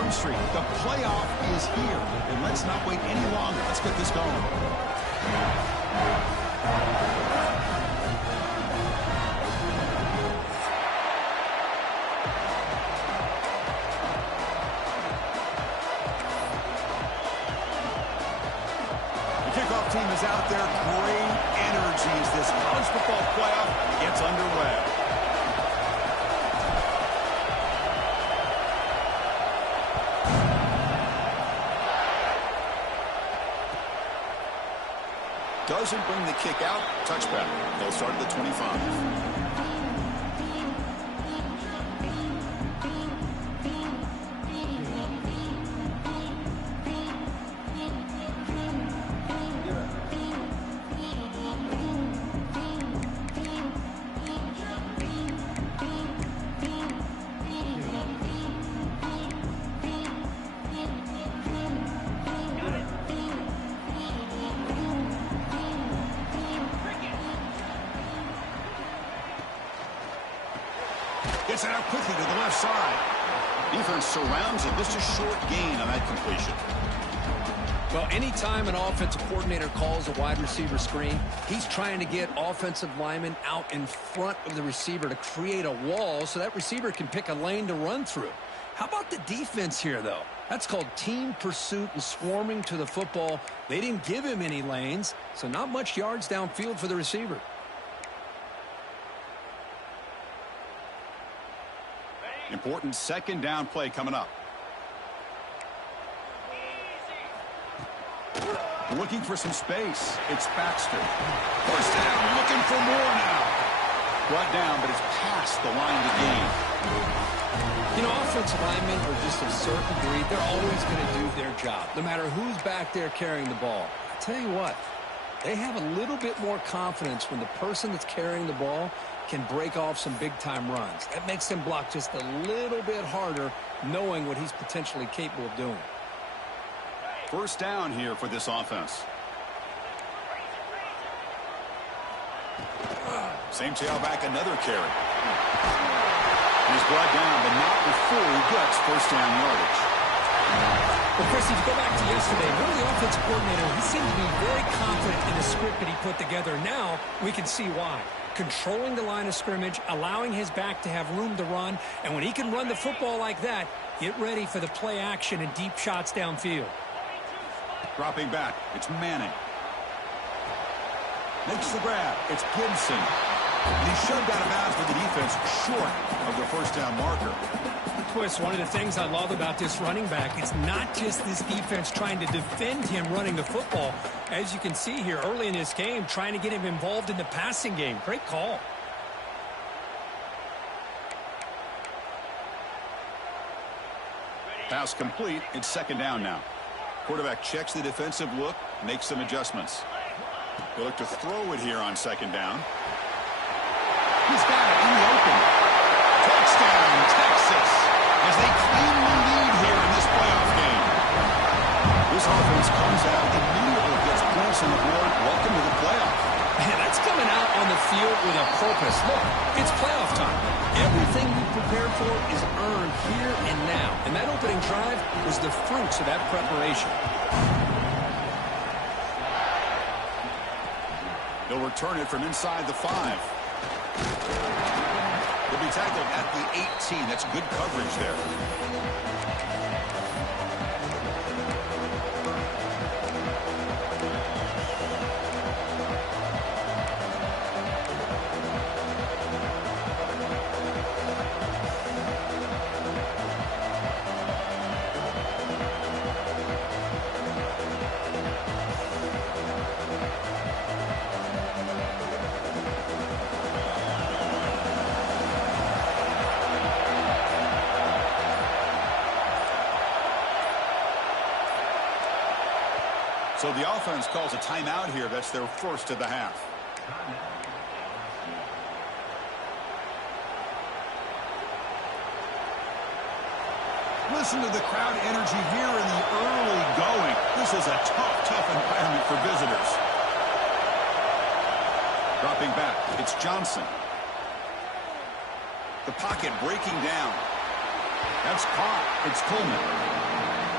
confirmed streak. The playoff is here. And let's not wait any longer. Let's get this going. Team is out there. Great energy as this college football playoff gets underway. Doesn't bring the kick out. Touchback. They'll start at the 25. Gets it out quickly to the left side. Defense surrounds him. Just a short gain on that completion. Well, anytime an offensive coordinator calls a wide receiver screen, he's trying to get offensive linemen out in front of the receiver to create a wall so that receiver can pick a lane to run through. How about the defense here, though? That's called team pursuit and swarming to the football. They didn't give him any lanes, so not much yards downfield for the receiver. Important second down play coming up. Looking for some space. It's Baxter. First down, looking for more now. Brought down, but it's past the line to gain. You know, offensive linemen are just a certain breed. They're always going to do their job, no matter who's back there carrying the ball. I tell you what, they have a little bit more confidence when the person that's carrying the ball can break off some big-time runs. That makes them block just a little bit harder, knowing what he's potentially capable of doing. First down here for this offense. Same tailback, another carry. He's brought down, but not before he gets first down yardage. Well, Chris, if you go back to yesterday, one of the offensive coordinator, he seemed to be very confident in the script that he put together. Now we can see why. Controlling the line of scrimmage, allowing his back to have room to run, and when he can run the football like that, get ready for the play action and deep shots downfield. Dropping back, it's Manning. Makes the grab, it's Gibson. And he's shoved out of bounds with the defense short of the first down marker. Chris, one of the things I love about this running back, it's not just this defense trying to defend him running the football. As you can see here early in this game, trying to get him involved in the passing game. Great call. Pass complete. It's second down now. Quarterback checks the defensive look, makes some adjustments. They look to throw it here on second down. He's got it in the open. Touchdown, Texas, as they claim the lead here in this playoff game. This offense comes out immediately, gets points on the board. Welcome to the playoff. Man, that's coming out on the field with a purpose. Look, it's playoff time. Everything we prepared for is earned here and now. And that opening drive was the fruits of that preparation. They'll return it from inside the 5. They'll be tackled at the 18. That's good coverage there. So the offense calls a timeout here. That's their first of the half. Listen to the crowd energy here in the early going. This is a tough environment for visitors. Dropping back, it's Johnson. The pocket breaking down. That's caught. It's Coleman.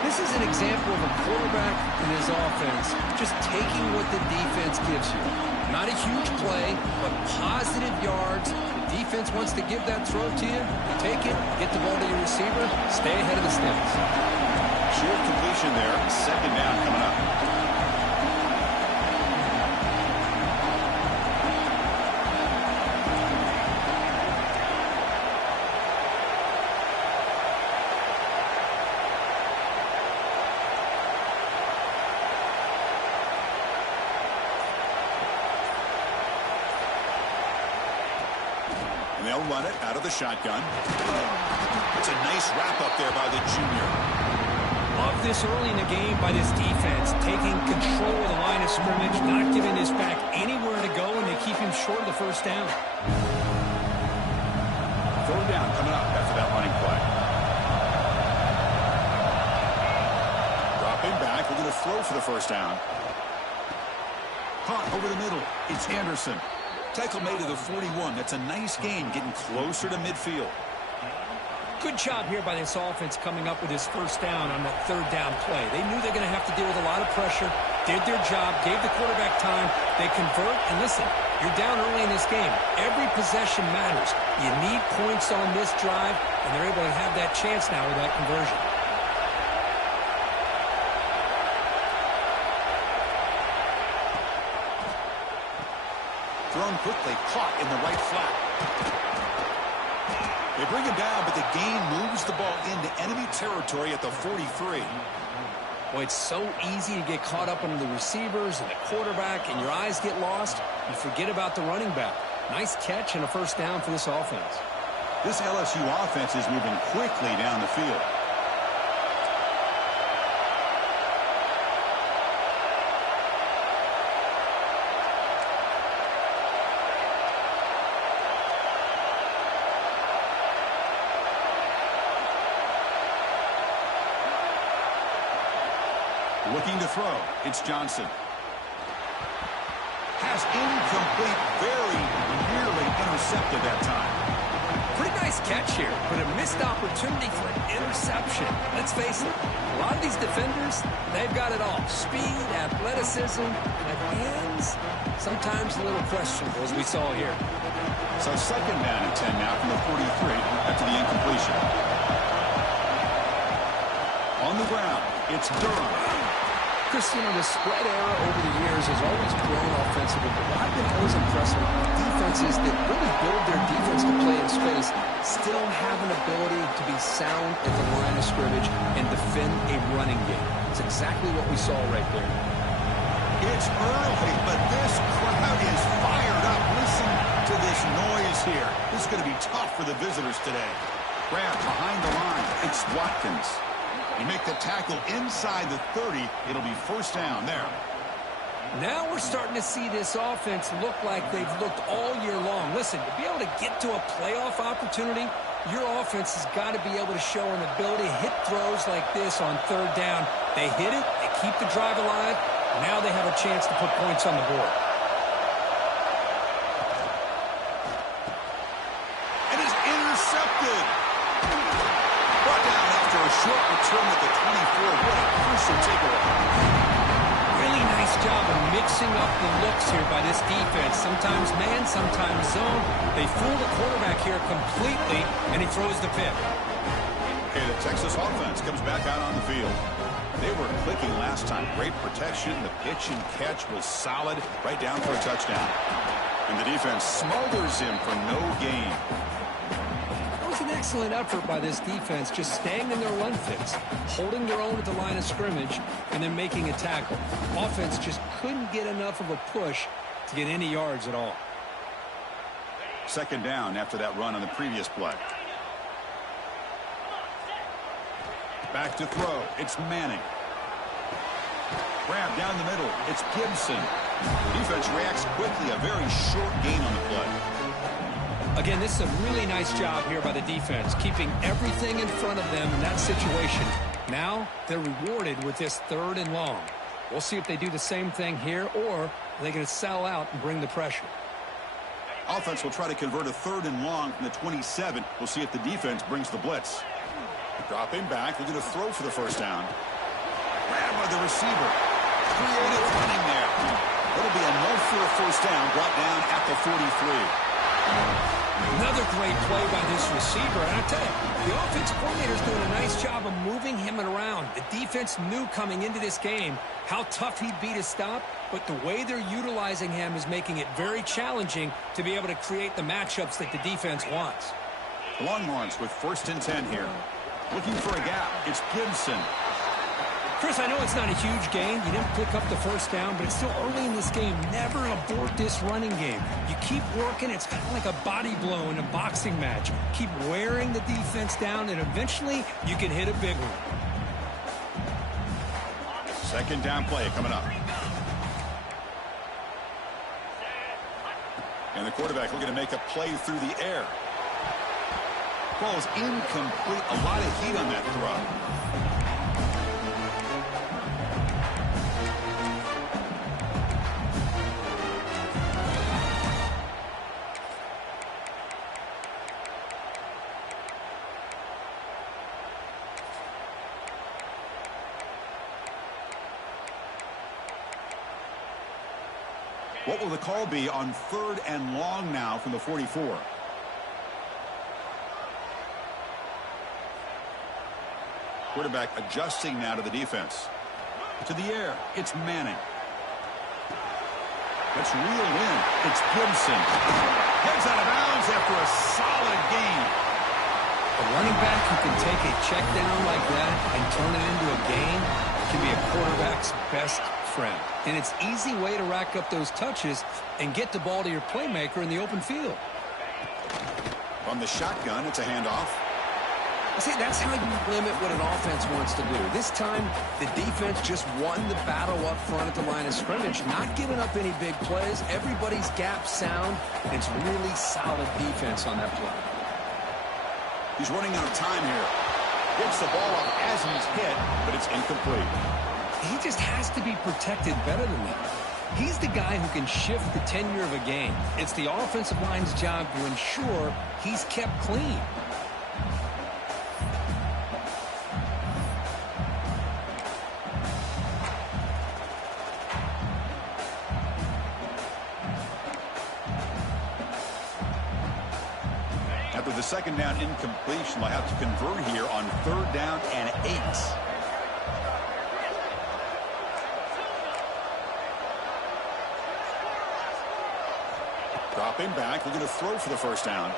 This is an example of a quarterback and his offense just taking what the defense gives you. Not a huge play, but positive yards. The defense wants to give that throw to you. You take it, get the ball to your receiver, stay ahead of the sticks. Short completion there. Second down coming up. And they'll run it out of the shotgun. It's a nice wrap up there by the junior. Love this early in the game by this defense, taking control of the line of scrimmage, not giving this back anywhere to go, and they keep him short of the first down. Third down coming up after that running play. Dropping back, looking to throw for the first down. Caught over the middle. It's Anderson. Tackle made to the 41. That's a nice gain, getting closer to midfield. Good job here by this offense coming up with his first down on that third down play. They knew they're going to have to deal with a lot of pressure, did their job, gave the quarterback time. They convert, and listen, you're down early in this game. Every possession matters. You need points on this drive, and they're able to have that chance now with that conversion. Thrown quickly, caught in the right flat. They bring him down, but the gain moves the ball into enemy territory at the 43. Boy, it's so easy to get caught up under the receivers and the quarterback, and your eyes get lost. You forget about the running back. Nice catch and a first down for this offense. This LSU offense is moving quickly down the field. Looking to throw. It's Johnson. Has incomplete, very nearly intercepted that time. Pretty nice catch here, but a missed opportunity for an interception. Let's face it, a lot of these defenders, they've got it all. Speed, athleticism, but hands, sometimes a little questionable, as we saw here. So second down and 10 now from the 43 after the incompletion. On the ground, it's Durham. Chris, you know, the spread era over the years has always grown offensively, but what I've been always impressed with defenses that really build their defense to play in space still have an ability to be sound at the line of scrimmage and defend a running game. It's exactly what we saw right there. It's early, but this crowd is fired up. Listen to this noise here. This is going to be tough for the visitors today. Grab behind the line. It's Watkins. You make the tackle inside the 30, it'll be first down there. Now we're starting to see this offense look like they've looked all year long. Listen, to be able to get to a playoff opportunity, your offense has got to be able to show an ability to hit throws like this on third down. They hit it, they keep the drive alive, now they have a chance to put points on the board. And it's intercepted. Brought down after a short return at the 24. What a crucial takeaway. Really nice job of mixing up the looks here by this defense. Sometimes man, sometimes zone. They fool the quarterback here completely, and he throws the pick. Okay, the Texas offense comes back out on the field. They were clicking last time. Great protection. The pitch and catch was solid. Right down for a touchdown. And the defense smothers him for no gain. An excellent effort by this defense, just staying in their run fits, holding their own at the line of scrimmage, and then making a tackle. Offense just couldn't get enough of a push to get any yards at all. Second down after that run on the previous play. Back to throw. It's Manning. Grab down the middle. It's Gibson. Defense reacts quickly. A very short gain on the play. Again, this is a really nice job here by the defense, keeping everything in front of them in that situation. Now they're rewarded with this third and long. We'll see if they do the same thing here, or are they going to sell out and bring the pressure. Offense will try to convert a third and long from the 27. We'll see if the defense brings the blitz. Dropping back, looking to throw for the first down. Grabbed by the receiver. Creative running there. It'll be enough for a first down, brought down at the 43. Another great play by this receiver. And I tell you, the offensive coordinator's doing a nice job of moving him around. The defense knew coming into this game how tough he'd be to stop, but the way they're utilizing him is making it very challenging to be able to create the matchups that the defense wants. Longhorns with 1st and 10 here. Looking for a gap. It's Gibson. Chris, I know it's not a huge gain. You didn't pick up the first down, but it's still early in this game. Never abort this running game. You keep working. It's kind of like a body blow in a boxing match. Keep wearing the defense down, and eventually you can hit a big one. 2nd down play coming up. And the quarterback looking to make a play through the air. Ball is incomplete. A lot of heat on that throw. What will the call be on 3rd and long now from the 44? Quarterback adjusting now to the defense. To the air. It's Manning. That's reeled in. It's Gibson. Heads out of bounds after a solid gain. A running back who can take a check down like that and turn it into a gain can be a quarterback's best friend. And it's an easy way to rack up those touches and get the ball to your playmaker in the open field. From the shotgun, it's a handoff. See, that's how you limit what an offense wants to do. This time, the defense just won the battle up front at the line of scrimmage, not giving up any big plays. Everybody's gap sound. It's really solid defense on that play. He's running out of time here. Gets the ball up as he's hit, but it's incomplete. He just has to be protected better than that. He's the guy who can shift the tenure of a game. It's the offensive line's job to ensure he's kept clean. After the 2nd down incompletion, they'll have to convert here on 3rd down and 8. Dropping back, looking to throw for the first down.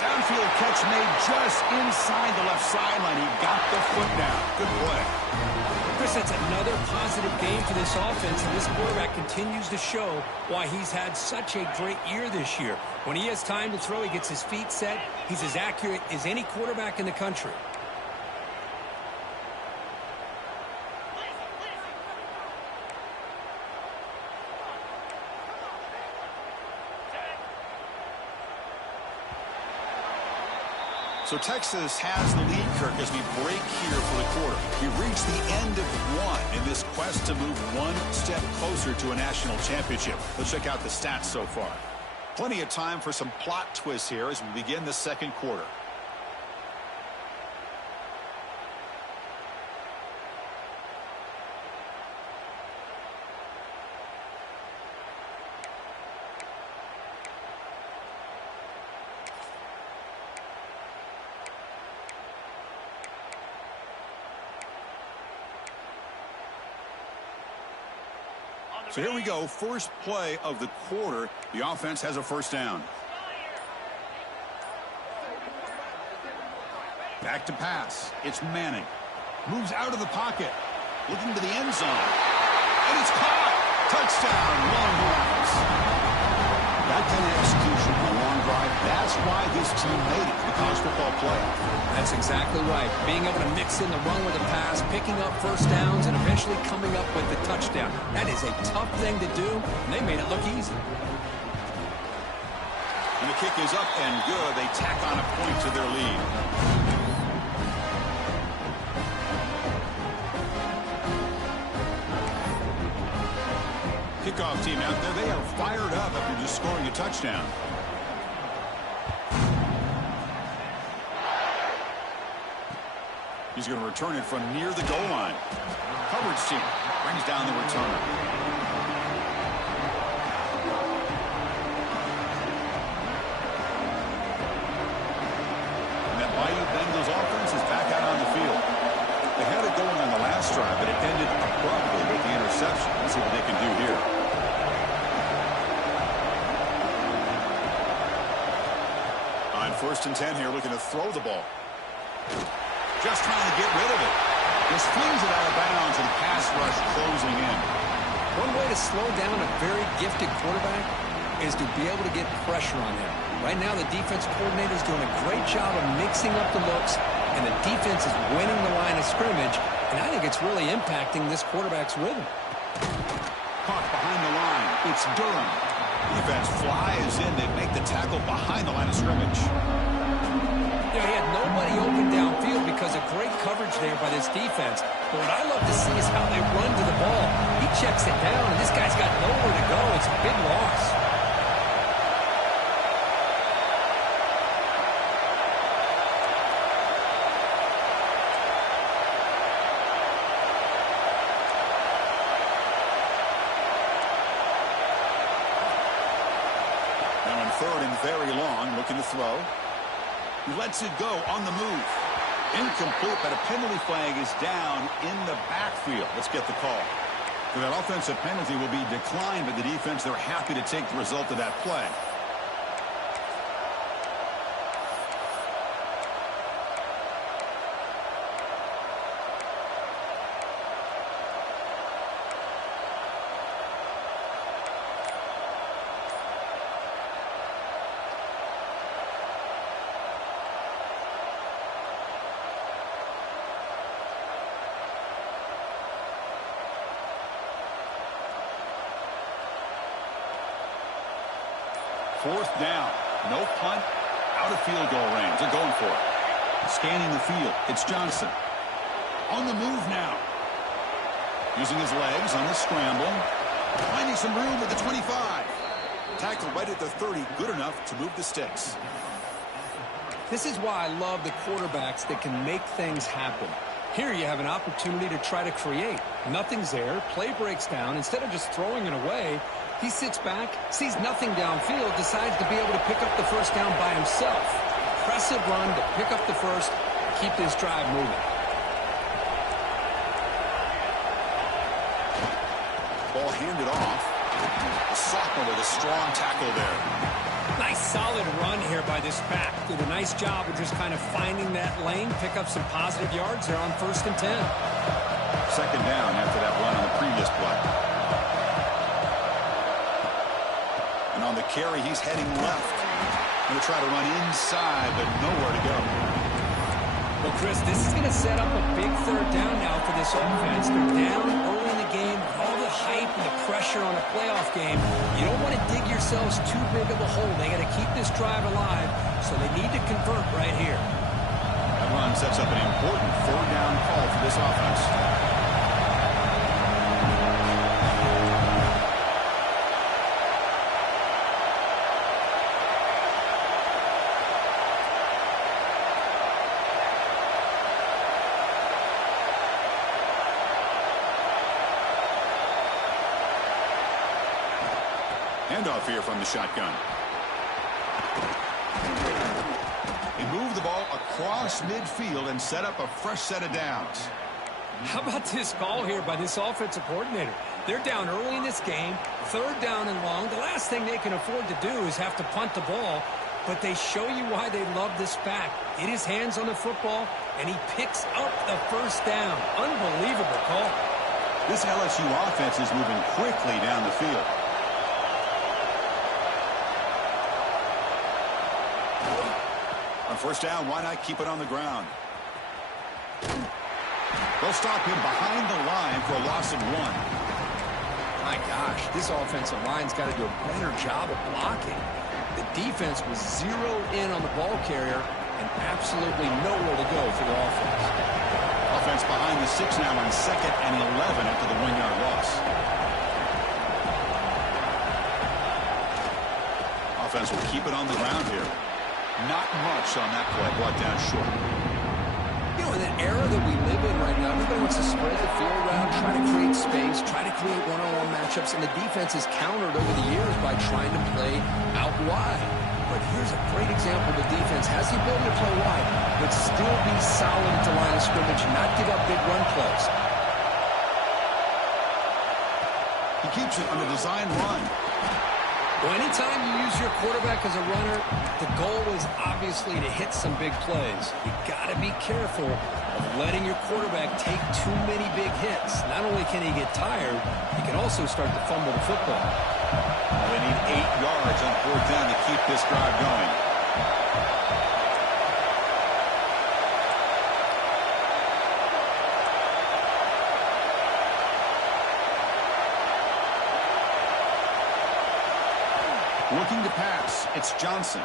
Downfield catch made just inside the left sideline. He got the foot down. Good play. Chris, that's another positive game for this offense, and this quarterback continues to show why he's had such a great year this year. When he has time to throw, he gets his feet set. He's as accurate as any quarterback in the country. So Texas has the lead, Kirk, as we break here for the quarter. We reach the end of one in this quest to move one step closer to a national championship. Let's check out the stats so far. Plenty of time for some plot twists here as we begin the 2nd quarter. So here we go, first play of the quarter. The offense has a first down. Back to pass. It's Manning. Moves out of the pocket. Looking to the end zone. And it's caught. Touchdown, Longhorns. That kind of execution on a long drive, that's why this team made it to the college football playoff. That's exactly right. Being able to mix in the run with the pass, picking up first downs, and eventually coming up with the touchdown. That is a tough thing to do, and they made it look easy. And the kick is up and good. They tack on a point to their lead. Kickoff team out there, they are fired up after just scoring a touchdown. He's going to return it from near the goal line. Coverage team brings down the return. And that Bayou Bengals offense is back out on the field. They had it going on the last drive, but it ended abruptly with the interception. Let's see what they can do here. On 1st and 10 here, looking to throw the ball. Just trying to get rid of it. Just flings it out of bounds, and pass rush closing in. One way to slow down a very gifted quarterback is to be able to get pressure on him. Right now, the defense coordinator is doing a great job of mixing up the looks, and the defense is winning the line of scrimmage, and I think it's really impacting this quarterback's rhythm. Caught behind the line. It's Durham. Defense flies in. They make the tackle behind the line of scrimmage. You know, he had nobody open downfield because of great coverage there by this defense. But what I love to see is how they run to the ball. He checks it down, and this guy's got nowhere to go. It's a big loss. Now in 3rd and very long, looking to throw. He lets it go on the move. Incomplete, but a penalty flag is down in the backfield. Let's get the call. So that offensive penalty will be declined by the defense. They're happy to take the result of that play. Fourth down. No punt. Out of field goal range. They're going for it. Scanning the field. It's Johnson. On the move now. Using his legs on the scramble. Finding some room at the 25. Tackle right at the 30. Good enough to move the sticks. This is why I love the quarterbacks that can make things happen. Here you have an opportunity to try to create. Nothing's there. Play breaks down. Instead of just throwing it away, he sits back, sees nothing downfield, decides to be able to pick up the first down by himself. Impressive run to pick up the first, keep this drive moving. Ball handed off. The sophomore with a strong tackle there. Nice solid run here by this back. Did a nice job of just kind of finding that lane, pick up some positive yards there on 1st and 10. 2nd down after that run on the previous play. And on the carry, he's heading left. Going to try to run inside, but nowhere to go. Well, Chris, this is going to set up a big 3rd down now for this offense. They're down early in the game. All the hype and the pressure on a playoff game. You don't want to dig yourselves too big of a hole. They got to keep this drive alive, so they need to convert right here. That run sets up an important 3rd down call for this offense. Handoff here from the shotgun. He moved the ball across midfield and set up a fresh set of downs. How about this call here by this offensive coordinator? They're down early in this game, 3rd down and long. The last thing they can afford to do is have to punt the ball, but they show you why they love this back. Get his hands on the football, and he picks up the first down. Unbelievable call. This LSU offense is moving quickly down the field. On 1st down, why not keep it on the ground? They'll stop him behind the line for a loss of 1. My gosh, this offensive line's got to do a better job of blocking. The defense was zeroed in on the ball carrier and absolutely nowhere to go for the offense. Offense behind the 6 now on 2nd and 11 after the 1-yard loss. Offense will keep it on the ground here. Not much on that play, brought down short. You know, in an era that we spread the field around, try to create space, try to create one-on-one matchups, and the defense has countered over the years by trying to play out wide. But here's a great example. The defense has the ability to play wide, but still be solid at the line of scrimmage, not give up big run plays. He keeps it on a design run. Well, anytime you use your quarterback as a runner, the goal is obviously to hit some big plays. You got to be careful of letting your quarterback take too many big hits. Not only can he get tired, he can also start to fumble the football. Well, they need 8 yards on 4th down to keep this drive going. Looking to pass, it's Johnson.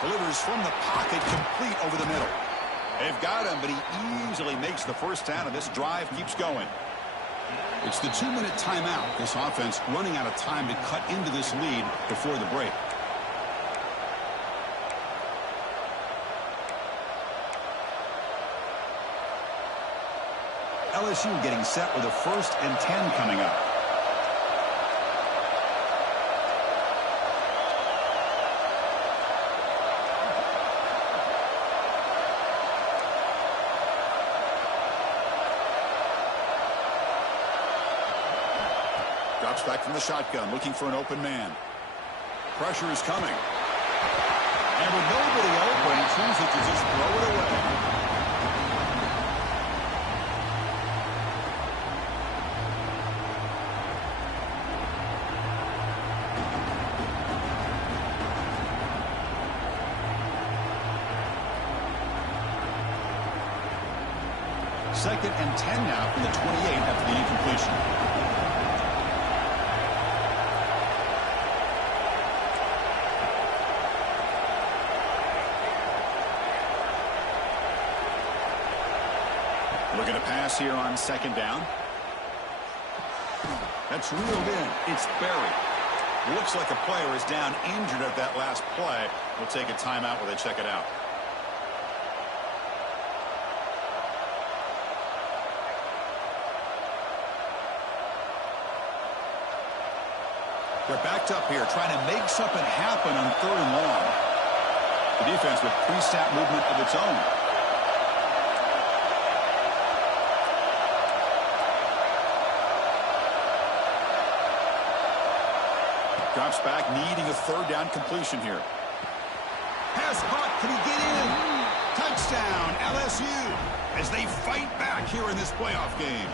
Delivers from the pocket, complete over the middle. They've got him, but he easily makes the first down, and this drive keeps going. It's the 2-minute timeout. This offense running out of time to cut into this lead before the break. LSU getting set with a 1st and 10 coming up. Drops back from the shotgun, looking for an open man. Pressure is coming. And with nobody open, he chooses to just throw it away. Second and 10 now from the 28 after the incompletion. Looking to pass here on 2nd down. That's reeled in. It's buried. Looks like a player is down injured at that last play. We'll take a timeout while they check it out. They're backed up here, trying to make something happen on 3rd and long. The defense with pre-snap movement of its own. Drops back, needing a 3rd down completion here. Pass caught. Can he get in? Touchdown, LSU, as they fight back here in this playoff game.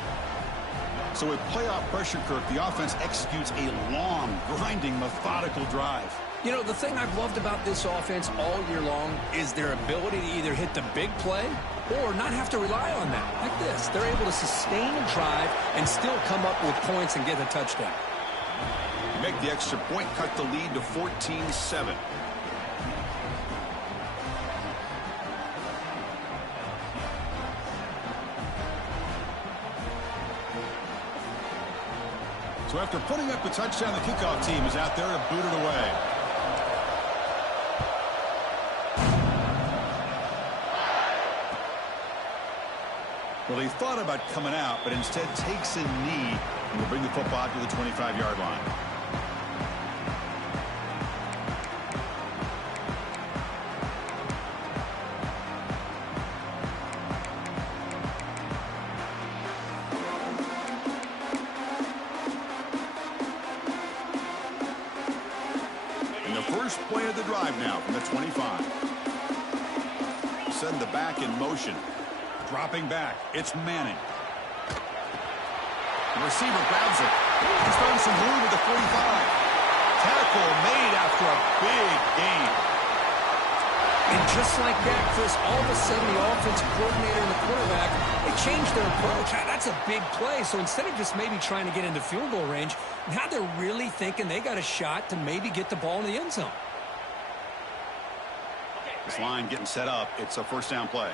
So with playoff pressure, Kirk, the offense executes a long, grinding, methodical drive. You know, the thing I've loved about this offense all year long is their ability to either hit the big play or not have to rely on that. Like this, they're able to sustain a drive and still come up with points and get a touchdown. Make the extra point, cut the lead to 14-7. So after putting up the touchdown, the kickoff team is out there to boot it away. Well, he thought about coming out, but instead takes a knee and will bring the football out to the 25-yard line. First play of the drive now from the 25. Send the back in motion. Dropping back. It's Manning. The receiver grabs it. He's throwing some room at the 45. Tackle made after a big gain. And just like that, Chris, all of a sudden the offensive coordinator and the quarterback, they changed their approach. That's a big play. So instead of just maybe trying to get into field goal range, now they're really thinking they got a shot to maybe get the ball in the end zone. This line getting set up. It's a 1st down play.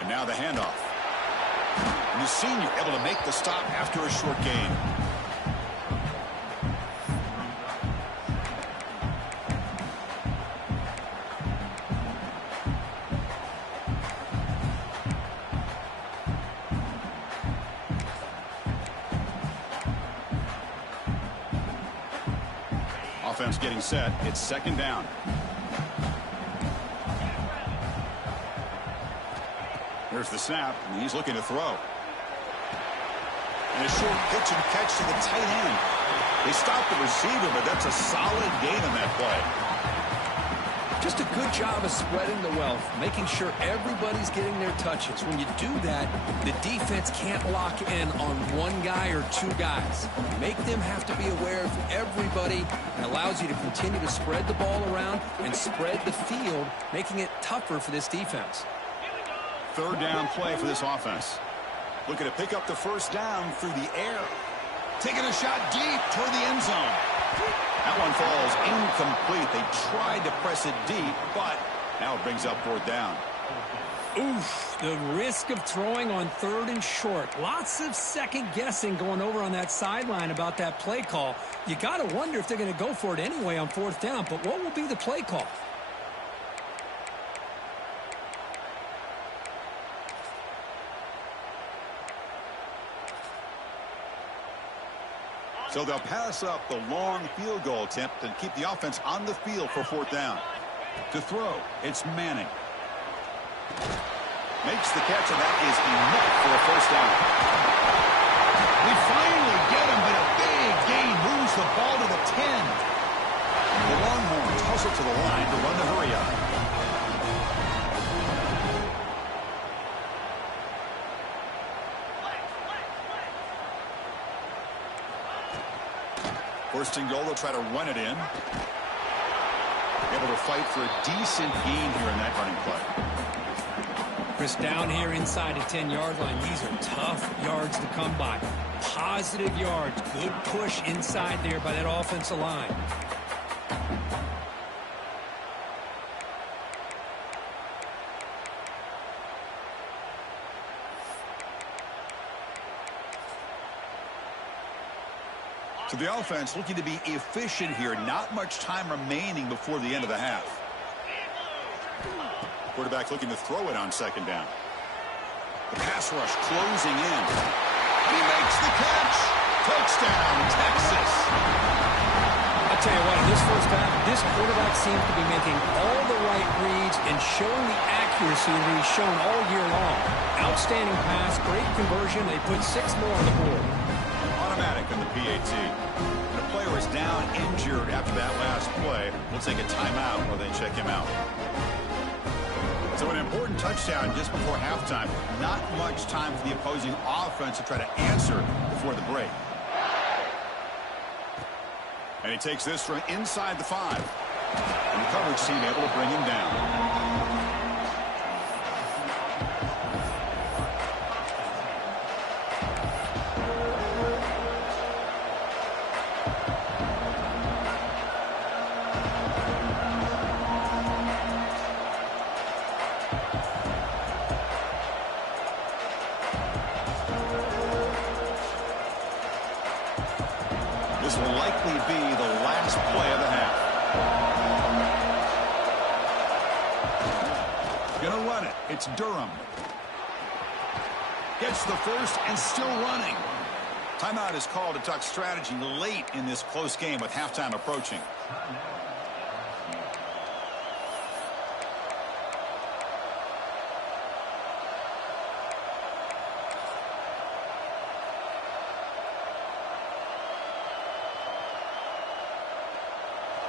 And now the handoff. And the senior able to make the stop after a short gain. offense getting set. It's second down. Here's the snap, and he's looking to throw. And a short pitch and catch to the tight end. They stopped the receiver, but that's a solid gain on that play. Just a good job of spreading the wealth, making sure everybody's getting their touches. When you do that, the defense can't lock in on one guy or two guys. Make them have to be aware of everybody, and allows you to continue to spread the ball around and spread the field, making it tougher for this defense. Third down play for this offense. Looking to pick up the first down through the air. Taking a shot deep toward the end zone. That one falls incomplete. They tried to press it deep, but now it brings up fourth down. Oof, the risk of throwing on third and short. Lots of second guessing going over on that sideline about that play call. You got to wonder if they're going to go for it anyway on fourth down, but what will be the play call? So they'll pass up the long field goal attempt and keep the offense on the field for fourth down. To throw, it's Manning. Makes the catch, and that is enough for a first down. We finally get him, but a big gain moves the ball to the 10. The Longhorns hustle to the line to run the hurry up. First and goal, they'll try to run it in. Able to fight for a decent gain here in that running play. Chris, down here inside the 10-yard line, these are tough yards to come by. Positive yards, good push inside there by that offensive line. So the offense looking to be efficient here. Not much time remaining before the end of the half. Quarterback looking to throw it on second down. The pass rush closing in. He makes the catch. Touchdown, Texas. I tell you what, in this first half, this quarterback seems to be making all the right reads and showing the accuracy that he's shown all year long. Outstanding pass, great conversion. They put 6 more on the board. Automatic on the PAT. The player is down injured after that last play. We'll take a timeout while they check him out. So an important touchdown just before halftime. Not much time for the opposing offense to try to answer before the break. And he takes this from inside the 5. And the coverage team able to bring him down. This will likely be the last play of the half. Gonna run it. It's Durham. Gets the first and still running. Timeout is called to talk strategy late in this close game with halftime approaching.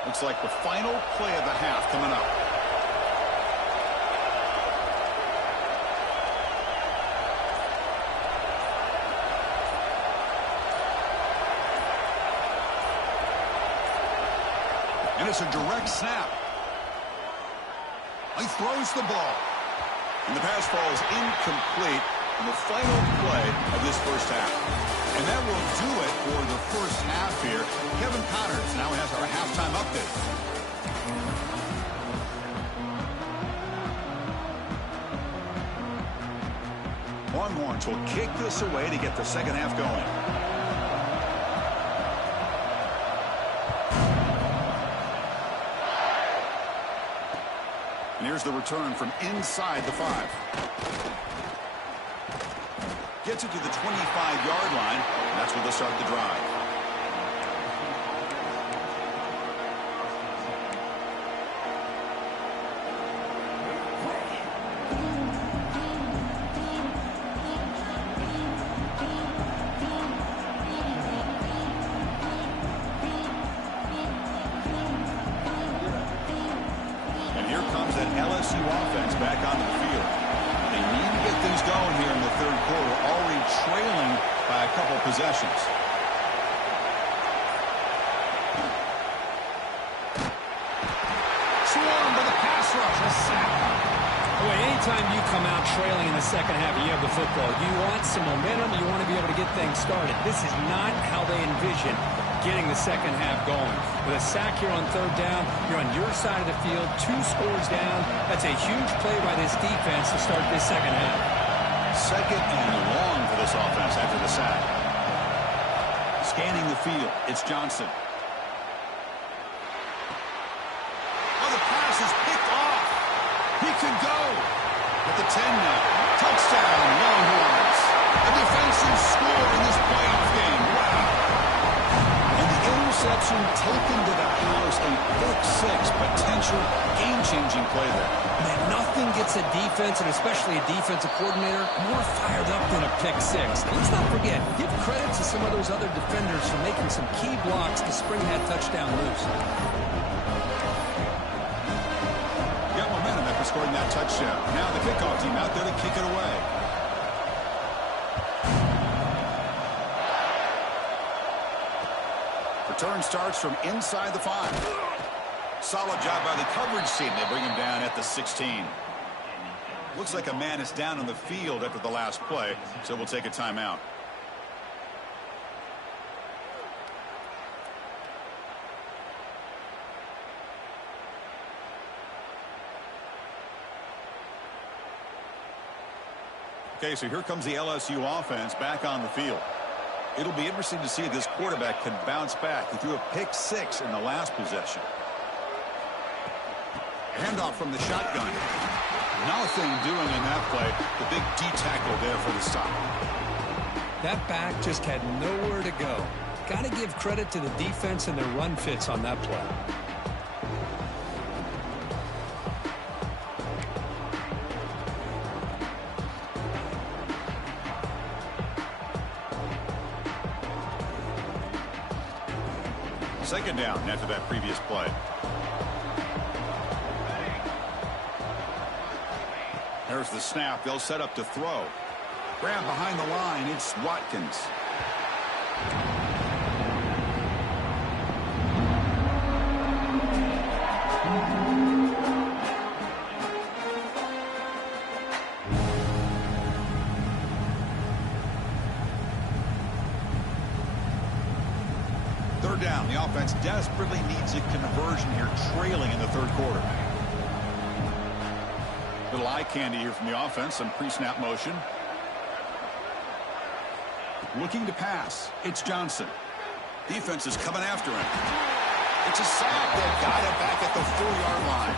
Looks like the final play of the half coming up. And it's a direct snap. He throws the ball. And the pass falls incomplete in the final play of this first half. And that will do it for the first half here. Kevin Connors now has our halftime update. Longhorns will kick this away to get the second half going. And here's the return from inside the 5. Gets it to the 25-yard line, and that's where they'll start the drive. LSU offense back onto the field. They need to get things going here in the third quarter, already trailing by a couple possessions. Swarmed by the pass rush. A sack. Boy, anytime you come out trailing in the second half and you have the football, you want some momentum. You want to be able to get things started. This is not how they envision getting the second half going. With a sack here on third down, you're on your side of the field, 2 scores down. That's a huge play by this defense to start this second half. Second and long for this offense after the sack. Scanning the field, it's Johnson. Oh, the pass is picked off. He can go. At the 10 now. Touchdown, Longhorns. A defensive score in this playoff game. Wow. And the interception taken to the house. A pick-6 potential game-changing play there. Man, nothing gets a defense, and especially a defensive coordinator, more fired up than a pick-6. Now, let's not forget, give credit to some of those other defenders for making some key blocks to spring that touchdown loose. Got momentum after scoring that touchdown. Now the kickoff team out there to kick it away. Return starts from inside the 5. Solid job by the coverage team. They bring him down at the 16. Looks like a man is down on the field after the last play, so we'll take a timeout. Okay, so here comes the LSU offense back on the field. It'll be interesting to see if this quarterback can bounce back. He threw a pick-6 in the last possession. Handoff from the shotgun. Nothing doing in that play. The big D-tackle there for the stop. That back just had nowhere to go. Got to give credit to the defense and their run fits on that play. Second down after that previous play. There's the snap. They'll set up to throw. Grab behind the line. It's Watkins. Third down. The offense desperately needs a conversion here, trailing in the third quarter. Little eye candy here from the offense. Some pre-snap motion. Looking to pass. It's Johnson. Defense is coming after him. It's a sack. They got it back at the 4-yard line.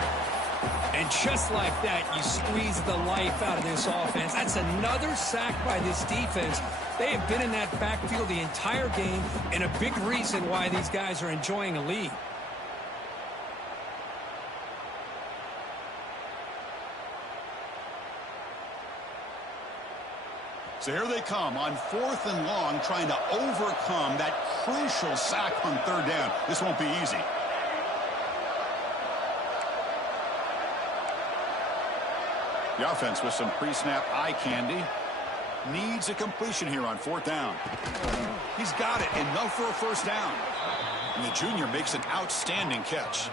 And just like that, you squeeze the life out of this offense. That's another sack by this defense. They have been in that backfield the entire game, and a big reason why these guys are enjoying a lead. So here they come on 4th and long, trying to overcome that crucial sack on third down. This won't be easy. The offense with some pre-snap eye candy. Needs a completion here on 4th down. He's got it, enough for a first down. And the junior makes an outstanding catch.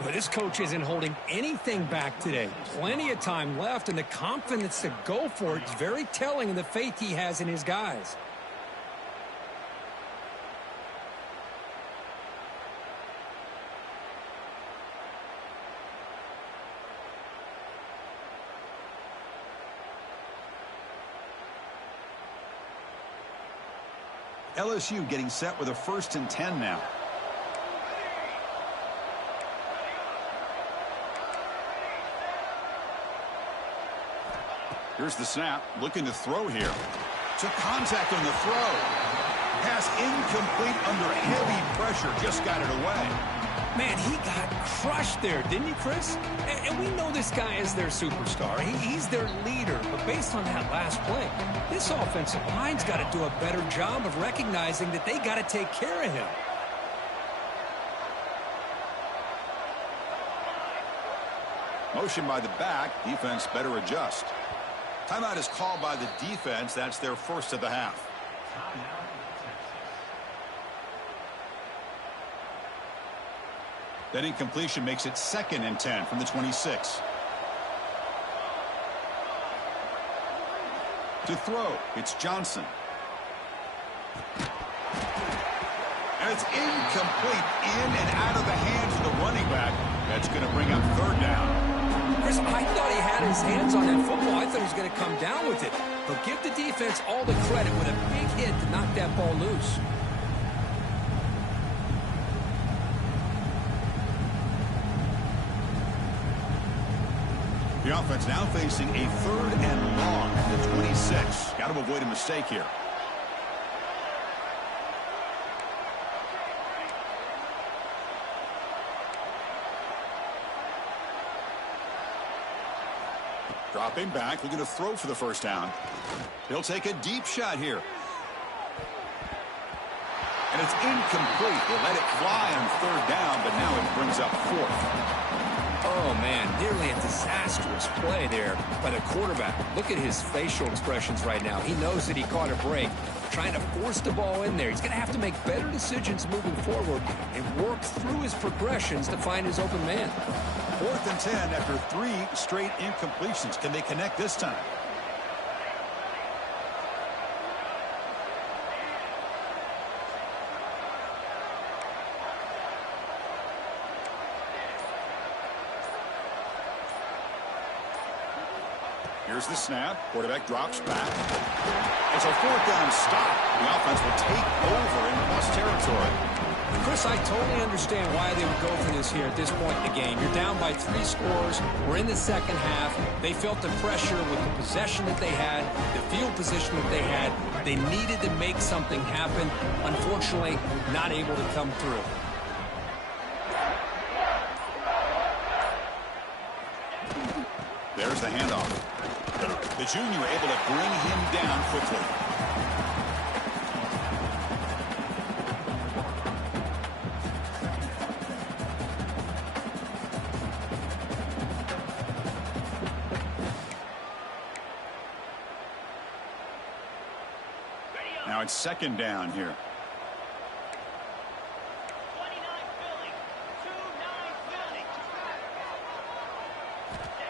Well, this coach isn't holding anything back today. Plenty of time left, and the confidence to go for it is very telling of the faith he has in his guys. LSU getting set with a 1st and 10 now. Here's the snap, looking to throw here. Took contact on the throw. Pass incomplete under heavy pressure, just got it away. Man, he got crushed there, didn't he, Chris? And we know this guy is their superstar. He's their leader. But based on that last play, this offensive line's got to do a better job of recognizing that they got to take care of him. Motion by the back. Defense better adjust. Timeout is called by the defense. That's their first of the half. That incompletion makes it 2nd and 10 from the 26. To throw, it's Johnson. And it's incomplete, in and out of the hands of the running back. That's going to bring up 3rd down. Chris, I thought he had his hands on that football. I thought he was going to come down with it. But give the defense all the credit with a big hit to knock that ball loose. The offense now facing a 3rd and long at the 26. Got to avoid a mistake here. Dropping back, looking to throw for the 1st down. He'll take a deep shot here. And it's incomplete. They let it fly on 3rd down, but now it brings up 4th. Oh, man, nearly a disastrous play there by the quarterback. Look at his facial expressions right now. He knows that he caught a break, trying to force the ball in there. He's going to have to make better decisions moving forward and work through his progressions to find his open man. 4th and 10 after 3 straight incompletions. Can they connect this time? Here's the snap. Quarterback drops back. It's a 4th down stop. The offense will take over in plus territory. Chris, I totally understand why they would go for this here at this point in the game. You're down by 3 scores. We're in the 2nd half. They felt the pressure with the possession that they had, the field position that they had. They needed to make something happen. Unfortunately, not able to come through. There's the handoff. The junior able to bring him down quickly. Now it's 2nd down here.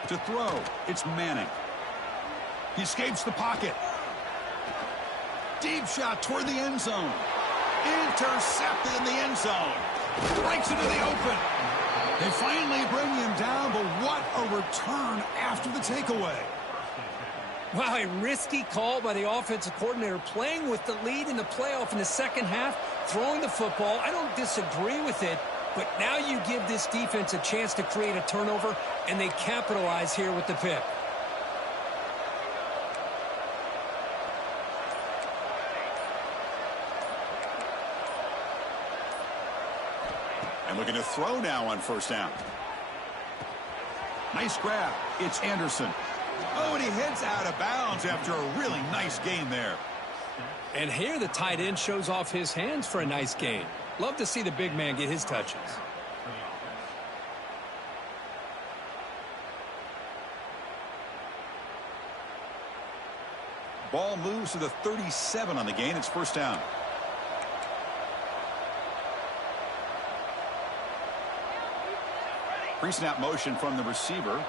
To throw, it's Manning. He escapes the pocket. Deep shot toward the end zone. Intercepted in the end zone. Breaks into the open. They finally bring him down, but what a return after the takeaway. Wow, a risky call by the offensive coordinator, playing with the lead in the playoff in the 2nd half, throwing the football. I don't disagree with it, but now you give this defense a chance to create a turnover, and they capitalize here with the pick. And looking to throw now on 1st down. Nice grab. It's Anderson. Oh, and he heads out of bounds after a really nice gain there. And here the tight end shows off his hands for a nice gain. Love to see the big man get his touches. Ball moves to the 37 on the gain. It's 1st down. Pre-snap motion from the receiver.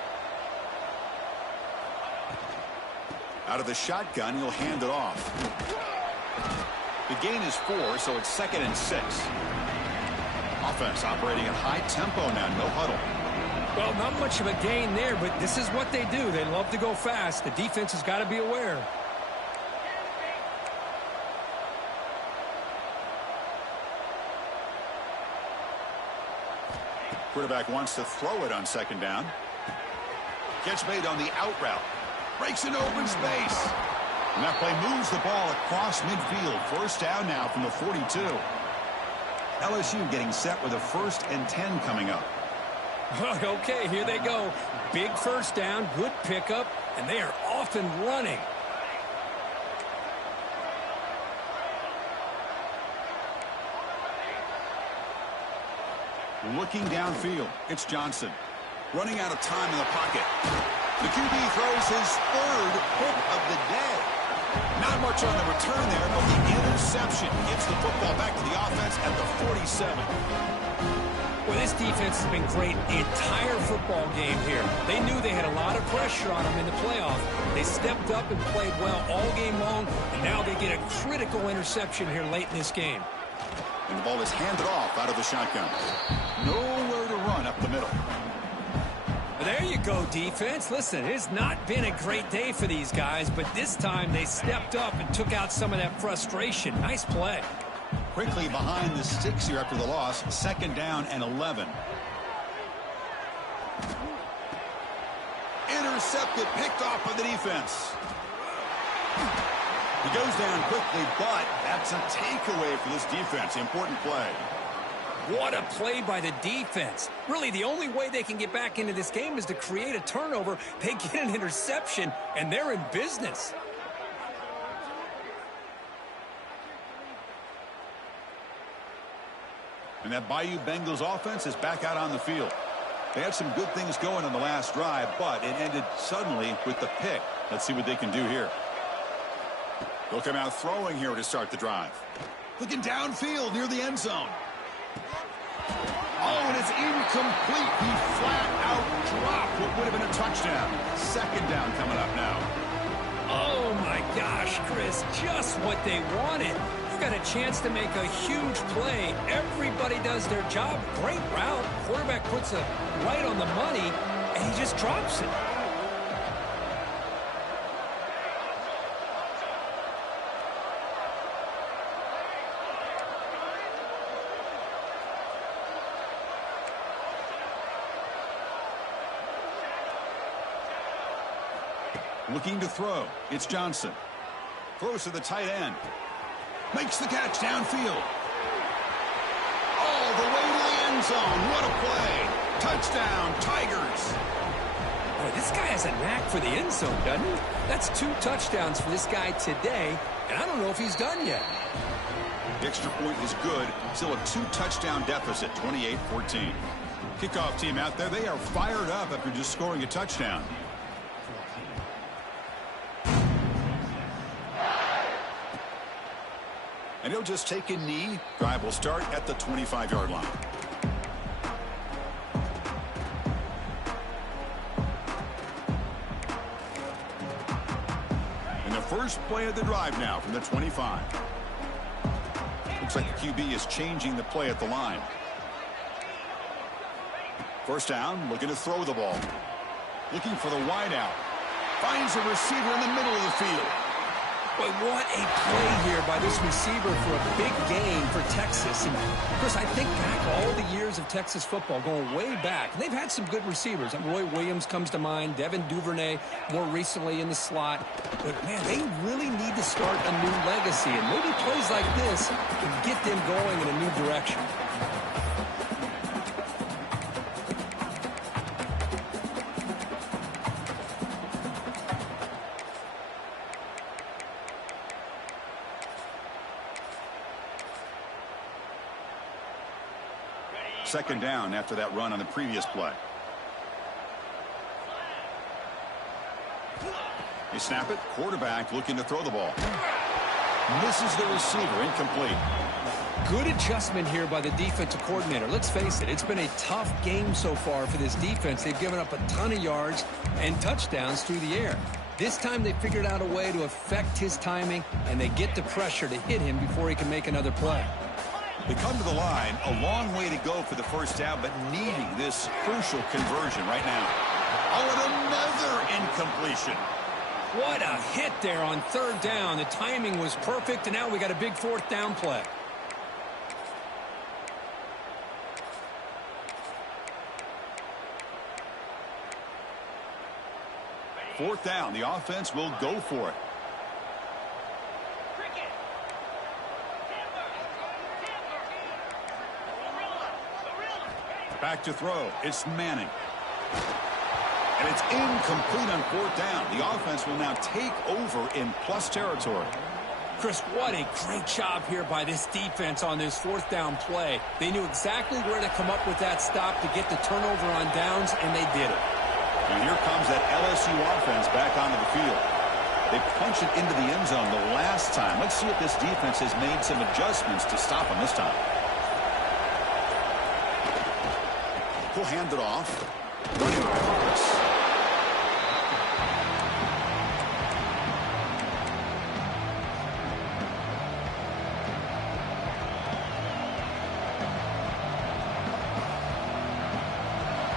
Out of the shotgun, he'll hand it off. The gain is 4, so it's 2nd and 6. Offense operating at high tempo now, no huddle. Well, not much of a gain there, but this is what they do. They love to go fast. The defense has got to be aware. Quarterback wants to throw it on 2nd down. Catch made on the out route. Breaks into open space. And that play moves the ball across midfield. 1st down now from the 42. LSU getting set with a 1st and 10 coming up. Okay, here they go. Big 1st down, good pickup, and they are off and running. Looking downfield, it's Johnson. Running out of time in the pocket. The QB throws his third pick of the day. Not much on the return there, but the interception gives the football back to the offense at the 47. Well, this defense has been great the entire football game here. They knew they had a lot of pressure on them in the playoff. They stepped up and played well all game long, and now they get a critical interception here late in this game. And the ball is handed off out of the shotgun. Nowhere to run up the middle. There you go, defense. Listen, it's not been a great day for these guys, but this time they stepped up and took out some of that frustration. Nice play. Quickly behind the sticks here after the loss. 2nd down and 11. Intercepted, picked off by the defense. He goes down quickly, but that's a takeaway for this defense. Important play. What a play by the defense. Really, the only way they can get back into this game is to create a turnover. They get an interception, and they're in business. And that Bayou Bengals offense is back out on the field. They had some good things going on the last drive, but it ended suddenly with the pick. Let's see what they can do here. They'll come out throwing here to start the drive. Looking downfield near the end zone. Oh, and it's incomplete. He flat out dropped what would have been a touchdown. 2nd down coming up now. Oh, my gosh, Chris, just what they wanted. You've got a chance to make a huge play. Everybody does their job. Great route. Quarterback puts it right on the money, and he just drops it. Looking to throw. It's Johnson. Throws to the tight end. Makes the catch downfield. All the way to the end zone. What a play. Touchdown, Tigers. Boy, this guy has a knack for the end zone, doesn't he? That's 2 touchdowns for this guy today, and I don't know if he's done yet. The extra point is good. Still a 2-touchdown deficit, 28-14. Kickoff team out there. They are fired up after just scoring a touchdown. And he'll just take a knee. Drive will start at the 25-yard line. And the first play of the drive now from the 25. Looks like the QB is changing the play at the line. 1st down, looking to throw the ball. Looking for the wide out. Finds a receiver in the middle of the field. Boy, what a play here by this receiver for a big gain for Texas. And, Chris, I think back all the years of Texas football, going way back, they've had some good receivers. Roy Williams comes to mind, Devin Duvernay more recently in the slot. But, man, they really need to start a new legacy. And maybe plays like this can get them going in a new direction. Second down after that run on the previous play. They snap it. Quarterback looking to throw the ball. Misses the receiver. Incomplete. Good adjustment here by the defensive coordinator. Let's face it, it's been a tough game so far for this defense. They've given up a ton of yards and touchdowns through the air. This time they figured out a way to affect his timing, and they get the pressure to hit him before he can make another play. They come to the line, a long way to go for the 1st down, but needing this crucial conversion right now. Oh, and another incompletion. What a hit there on 3rd down. The timing was perfect, and now we got a big 4th down play. Fourth down, the offense will go for it. Back to throw. It's Manning. And it's incomplete on 4th down. The offense will now take over in plus territory. Chris, what a great job here by this defense on this fourth down play. They knew exactly where to come up with that stop to get the turnover on downs, and they did it. And here comes that LSU offense back onto the field. They punched it into the end zone the last time. Let's see if this defense has made some adjustments to stop them this time. He'll hand it off. Running on purpose.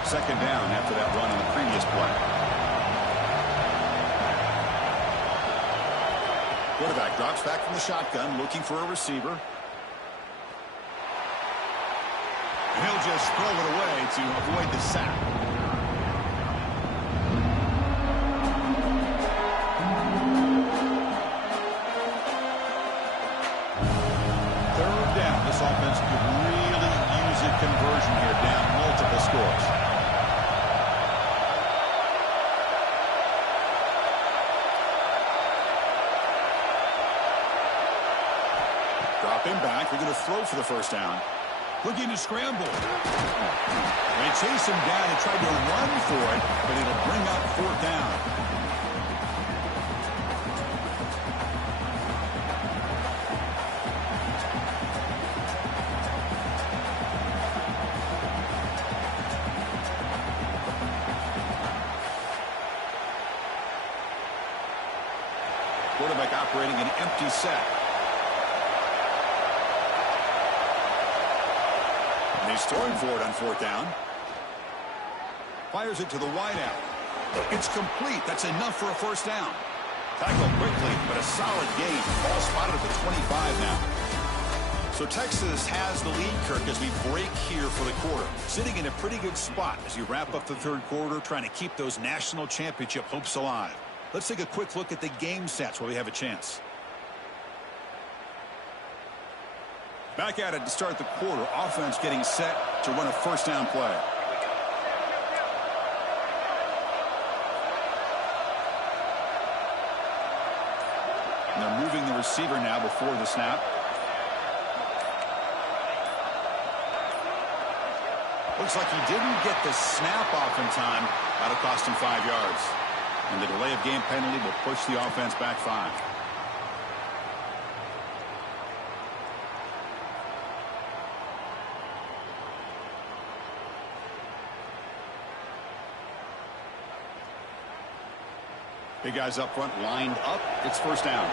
Second down after that run on the previous play. Quarterback drops back from the shotgun, looking for a receiver. He'll just throw it away to avoid the sack. Third down. This offense could really use a conversion here, down multiple scores. Dropping back. They're going to throw for the first down. Looking to scramble. They chase him down and tried to run for it, but it'll bring up fourth down. Quarterback operating an empty set. And he's throwing for it on fourth down. Fires it to the wideout. It's complete. That's enough for a first down. Tackled quickly, but a solid gain. Ball spotted at the 25 now. So Texas has the lead, Kirk, as we break here for the quarter. Sitting in a pretty good spot as you wrap up the third quarter, trying to keep those national championship hopes alive. Let's take a quick look at the game stats while we have a chance. Back at it to start the quarter. Offense getting set to run a first down play. And they're moving the receiver now before the snap. Looks like he didn't get the snap off in time. That'll cost him 5 yards. And the delay of game penalty will push the offense back 5. Big guys up front lined up. It's first down.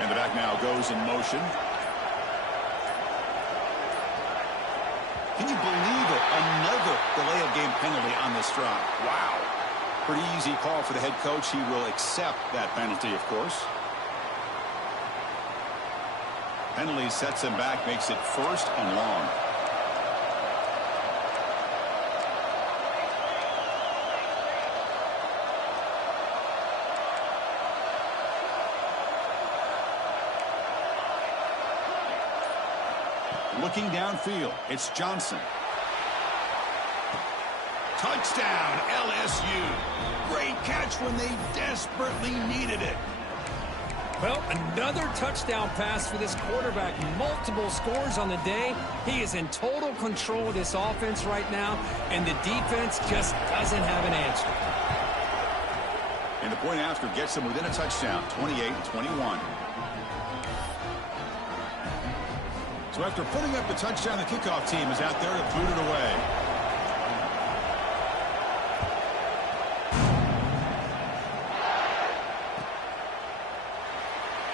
And the back now goes in motion. Can you believe it? Another delay of game penalty on this drive. Wow. Pretty easy call for the head coach. He will accept that penalty, of course. Penalty sets him back, makes it first and long. Looking downfield, it's Johnson. Touchdown, LSU. Great catch when they desperately needed it. Well, another touchdown pass for this quarterback. Multiple scores on the day. He is in total control of this offense right now, and the defense just doesn't have an answer. And the point after gets them within a touchdown, 28-21. So after putting up the touchdown, the kickoff team is out there to boot it away.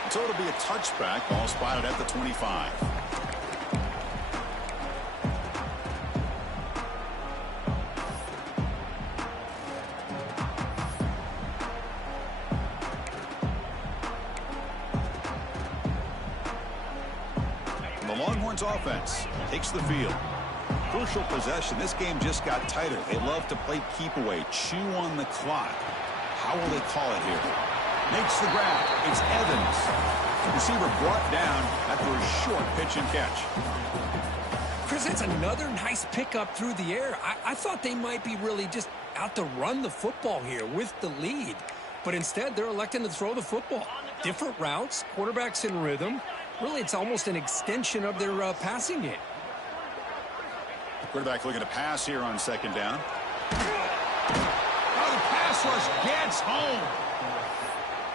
So it'll be a touchback. Ball spotted at the 25. And the Longhorns offense takes the field. Crucial possession. This game just got tighter. They love to play keep away, chew on the clock. How will they call it here? Makes the grab. It's Evans. Receiver brought down after a short pitch and catch. Chris, that's another nice pickup through the air. I thought they might be really just out to run the football here with the lead. But instead, they're electing to throw the football. Different routes, quarterbacks in rhythm. Really, it's almost an extension of their passing game. Quarterback looking to pass here on second down. Oh, the pass rush gets home.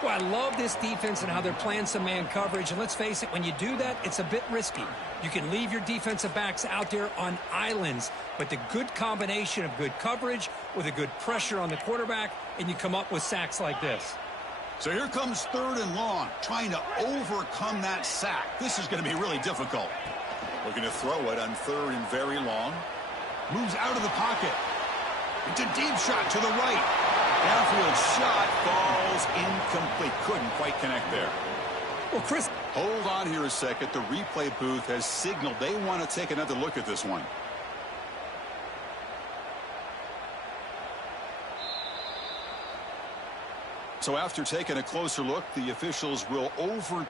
Well, I love this defense and how they're playing some man coverage. And let's face it, when you do that, it's a bit risky. You can leave your defensive backs out there on islands, but the good combination of good coverage with a good pressure on the quarterback, and you come up with sacks like this. So here comes 3rd and long, trying to overcome that sack. This is going to be really difficult. Looking to throw it on 3rd and very long. Moves out of the pocket. It's a deep shot to the right. Downfield shot falls incomplete. Couldn't quite connect there. Well, Chris, hold on here a second. The replay booth has signaled they want to take another look at this one. So after taking a closer look, the officials will overturn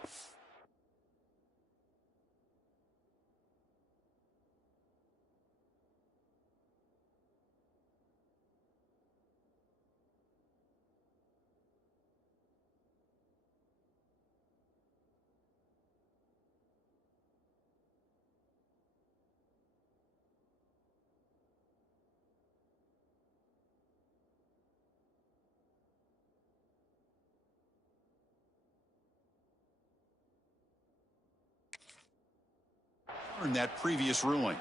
that previous ruling.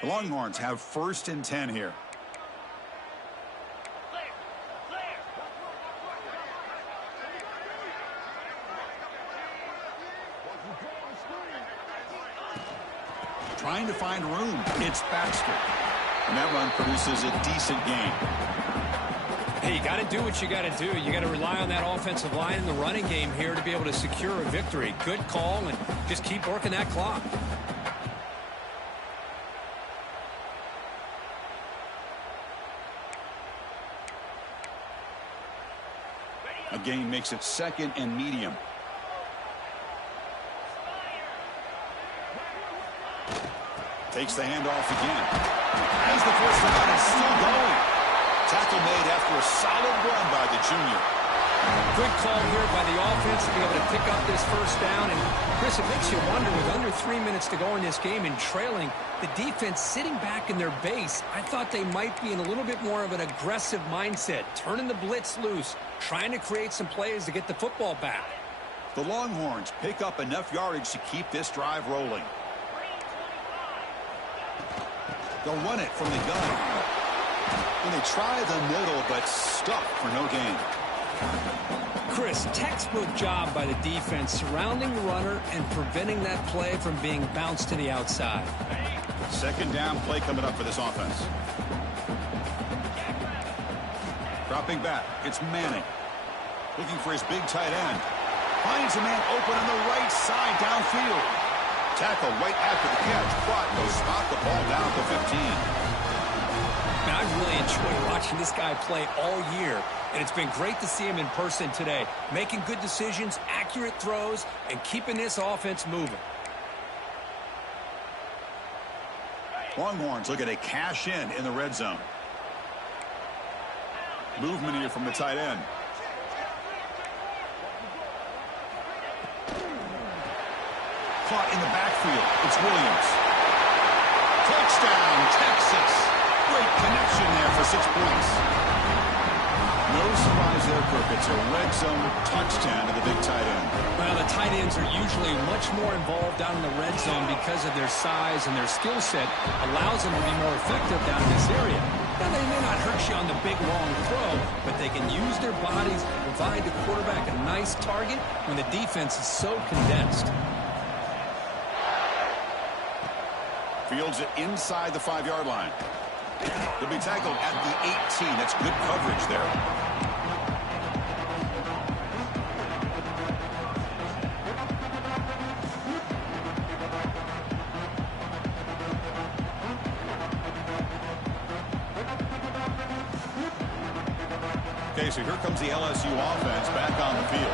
The Longhorns have 1st and 10 here. Trying to find room. It's Baxter. And that run produces a decent gain. Hey, you got to do what you got to do. You got to rely on that offensive line in the running game here to be able to secure a victory. Good call, and just keep working that clock. A gain makes it 2nd and medium. Takes the handoff again. As the first down is still going. Tackle made after a solid run by the junior. Good call here by the offense to be able to pick up this first down. And, Chris, it makes you wonder, with under 3 minutes to go in this game and trailing, the defense sitting back in their base, I thought they might be in a little bit more of an aggressive mindset, turning the blitz loose, trying to create some plays to get the football back. The Longhorns pick up enough yardage to keep this drive rolling. They'll run it from the gun. And they try the middle, but stuck for no gain. Chris, textbook job by the defense surrounding the runner and preventing that play from being bounced to the outside. 2nd down play coming up for this offense. Dropping back, it's Manning. Looking for his big tight end. Finds a man open on the right side downfield. Tackle right after the catch, but no stop the ball down to 15. Now, I've really enjoyed watching this guy play all year, and it's been great to see him in person today, making good decisions, accurate throws, and keeping this offense moving. Longhorns looking to cash in the red zone. Movement here from the tight end. Caught in the backfield. It's Williams. Touchdown, Texas. Great connection there for 6 points. No surprise there, Kirk. It's a red zone touchdown to the big tight end. Well, the tight ends are usually much more involved down in the red zone because of their size and their skill set allows them to be more effective down in this area. Now, they may not hurt you on the big, long throw, but they can use their bodies to provide the quarterback a nice target when the defense is so condensed. Fields it inside the 5-yard line. He'll be tackled at the 18. That's good coverage there. Okay, so here comes the LSU offense back on the field.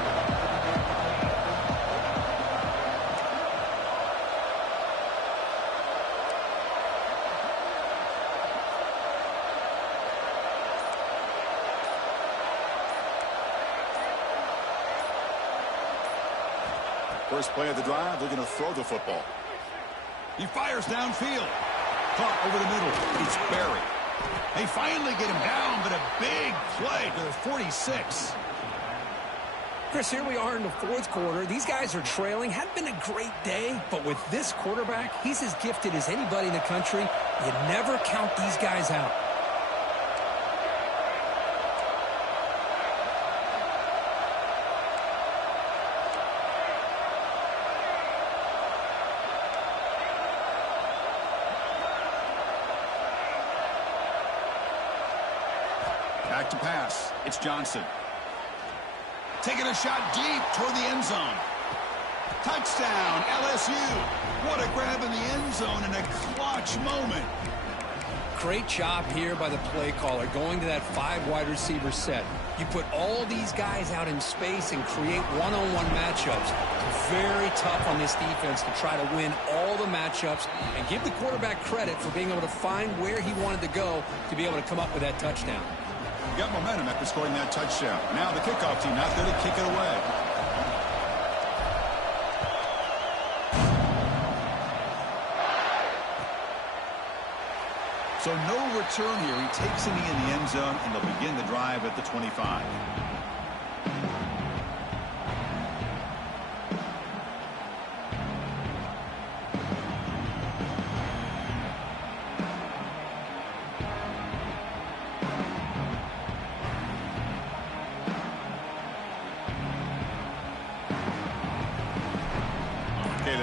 First play of the drive, they're going to throw the football. He fires downfield. Caught over the middle. It's Barry. They finally get him down, but a big play to the 46. Chris, here we are in the fourth quarter. These guys are trailing. Hadn't been a great day, but with this quarterback, he's as gifted as anybody in the country. You never count these guys out. Back to pass. It's Johnson. Taking a shot deep toward the end zone. Touchdown, LSU. What a grab in the end zone in a clutch moment. Great job here by the play caller, going to that 5 wide receiver set. You put all these guys out in space and create one-on-one matchups. Very tough on this defense to try to win all the matchups and give the quarterback credit for being able to find where he wanted to go to be able to come up with that touchdown. Got momentum after scoring that touchdown. Now the kickoff team not going to kick it away. So no return here. He takes a knee in the end zone, and they'll begin the drive at the 25.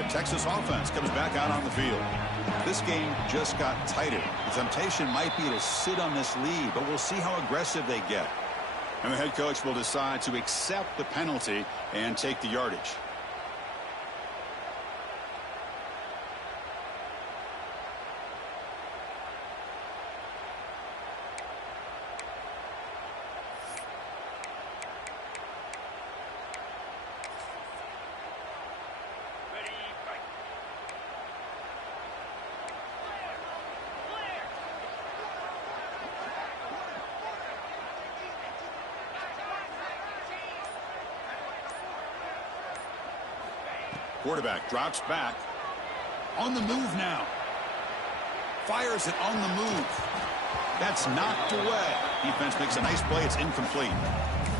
Texas offense comes back out on the field. This game just got tighter. The temptation might be to sit on this lead, but we'll see how aggressive they get. And the head coach will decide to accept the penalty and take the yardage. Quarterback drops back. On the move now. Fires it on the move. That's knocked away. Defense makes a nice play. It's incomplete.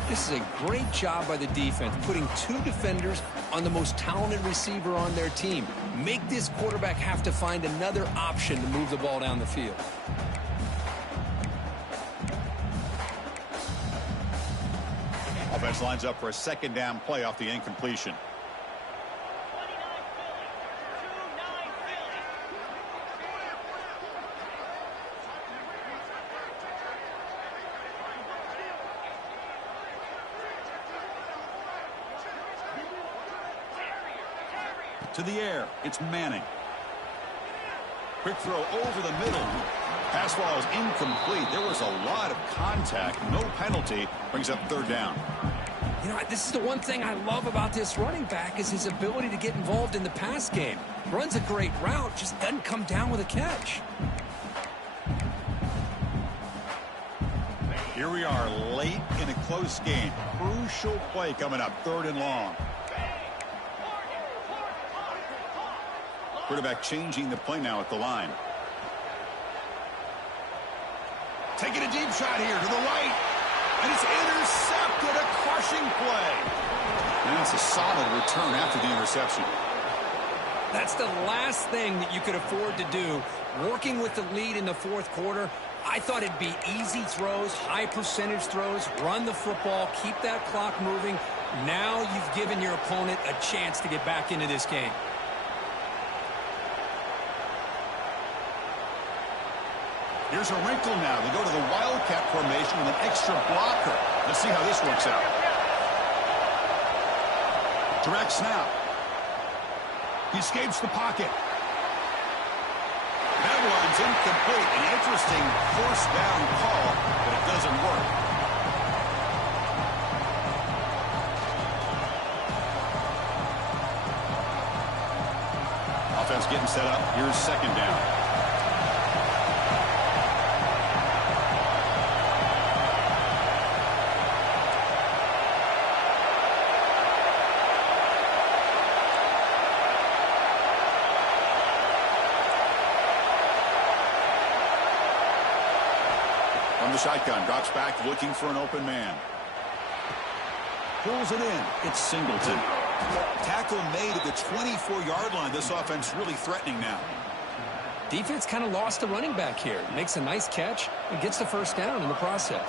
This is a great job by the defense, putting 2 defenders on the most talented receiver on their team. Make this quarterback have to find another option to move the ball down the field. Offense lines up for a second down play off the incompletion. To the air, it's Manning. Quick throw over the middle. Pass ball is incomplete. There was a lot of contact. No penalty. Brings up third down. You know, this is the one thing I love about this running back is his ability to get involved in the pass game. Runs a great route, just doesn't come down with a catch. Here we are late in a close game. Crucial play coming up, 3rd and long. Quarterback changing the play now at the line. Taking a deep shot here to the right. And it's intercepted. A crushing play. And that's a solid return after the interception. That's the last thing that you could afford to do. Working with the lead in the fourth quarter, I thought it'd be easy throws, high percentage throws, run the football, keep that clock moving. Now you've given your opponent a chance to get back into this game. Here's a wrinkle now. They go to the Wildcat formation with an extra blocker. Let's see how this works out. Direct snap. He escapes the pocket. That one's incomplete. An interesting force down call, but it doesn't work. getting set up. Here's second down. From the shotgun, drops back looking for an open man. Pulls it in. It's Singleton. Tackle made at the 24-yard line. This offense really threatening now. Defense kind of lost the running back here. Makes a nice catch and gets the first down in the process.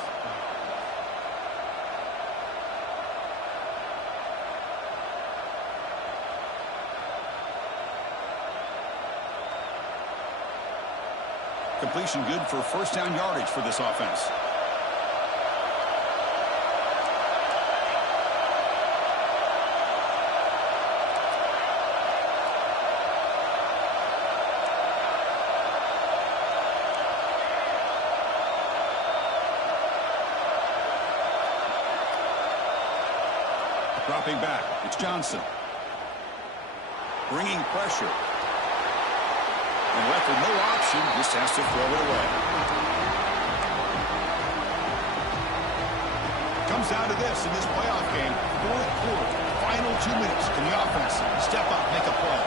Completion good for first down yardage for this offense. Dropping back, it's Johnson. Bringing pressure. And left with no option, just has to throw it away. Comes down to this in this playoff game, fourth quarter, final 2 minutes. Can the offense step up, make a play?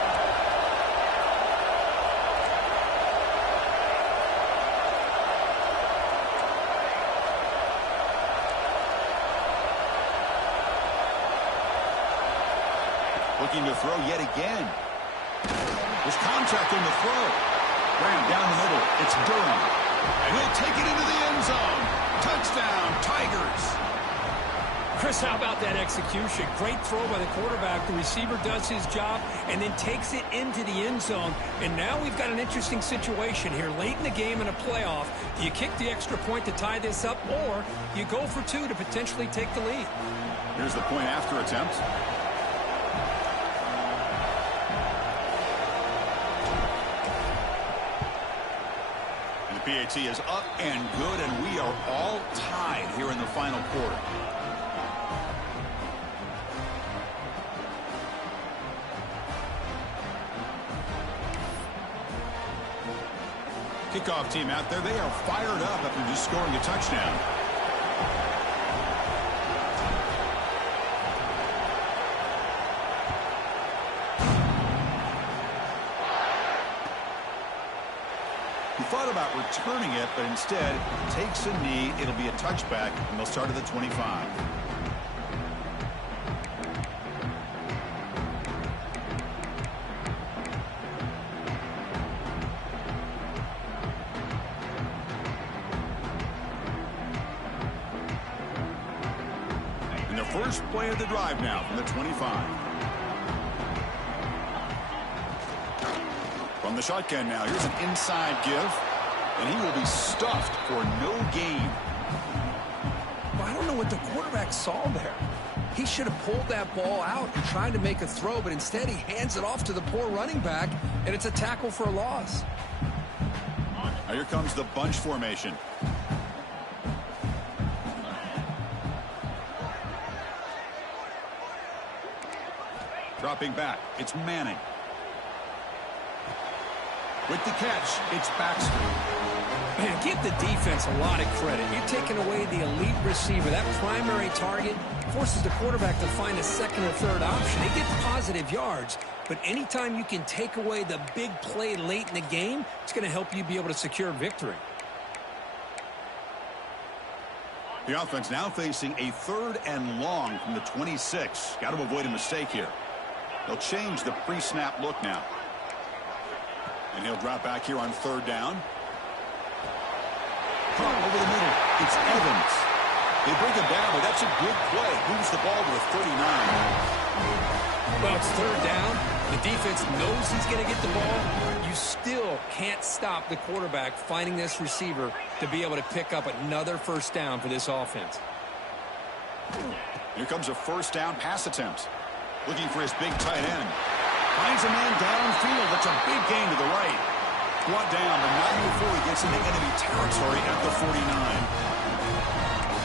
Looking to throw yet again. There's contact on the throw. Ran down the middle. It's Durham. And he'll take it into the end zone. Touchdown, Tigers. Chris, how about that execution? Great throw by the quarterback. The receiver does his job and then takes it into the end zone. And now we've got an interesting situation here. Late in the game in a playoff, do you kick the extra point to tie this up, or you go for two to potentially take the lead? Here's the point after attempt. PAT is up and good, and we are all tied here in the final quarter. Kickoff team out there, they are fired up after just scoring a touchdown. Thought about returning it, but instead takes a knee. It'll be a touchback, and they'll start at the 25. And the first play of the drive now from the 25. From the shotgun now, here's an inside give, and he will be stuffed for no gain. Well, I don't know what the quarterback saw there. He should have pulled that ball out and tried to make a throw, but instead he hands it off to the poor running back, and it's a tackle for a loss. Now here comes the bunch formation. Dropping back, it's Manning. With the catch, it's Baxter. Man, give the defense a lot of credit. You're taking away the elite receiver. That primary target forces the quarterback to find a second or third option. He gets positive yards, but anytime you can take away the big play late in the game, it's going to help you be able to secure victory. The offense now facing a 3rd and long from the 26. Got to avoid a mistake here. They'll change the pre-snap look now. And he'll drop back here on 3rd down. Over the middle, it's Evans. They bring him down, but that's a good play. Moves the ball to the 39. Well, it's 3rd down. The defense knows he's going to get the ball. You still can't stop the quarterback finding this receiver to be able to pick up another first down for this offense. Here comes a first down pass attempt. Looking for his big tight end. Finds a man downfield. That's a big gain to the right. Brought down, but not before he gets into enemy territory at the 49.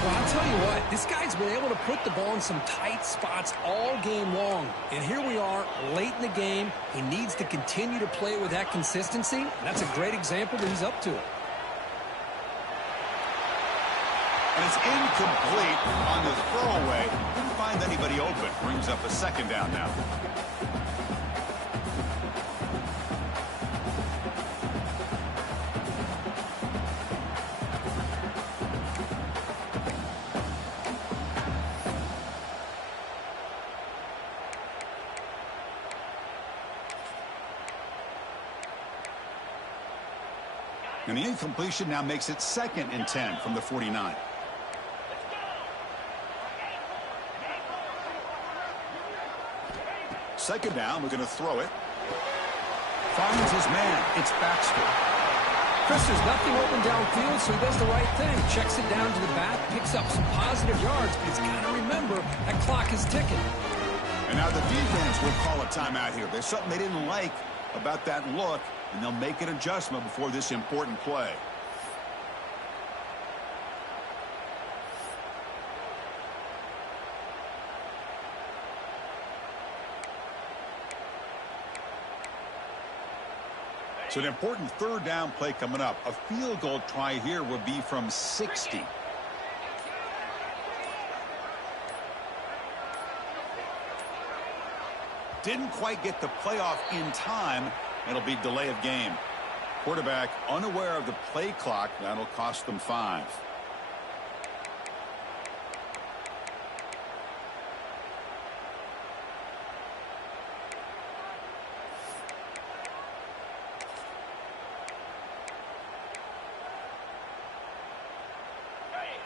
Well, Well, I'll tell you what, this guy's been able to put the ball in some tight spots all game long. And here we are, late in the game. He needs to continue to play with that consistency. And that's a great example that he's up to it. And it's incomplete on the throwaway. Didn't find anybody open. Brings up a second down now. And the incompletion now makes it 2nd and 10 from the 49. Second down, we're going to throw it. Finds his man. It's Baxter. Chris, there's nothing open downfield, so he does the right thing. Checks it down to the back, picks up some positive yards, but he's got to remember that clock is ticking. And now the defense will call a timeout here. There's something they didn't like about that look, and they'll make an adjustment before this important play. So an important third down play coming up. A field goal try here would be from 60. Didn't quite get the playoff in time. It'll be delay of game. Quarterback unaware of the play clock. That'll cost them 5.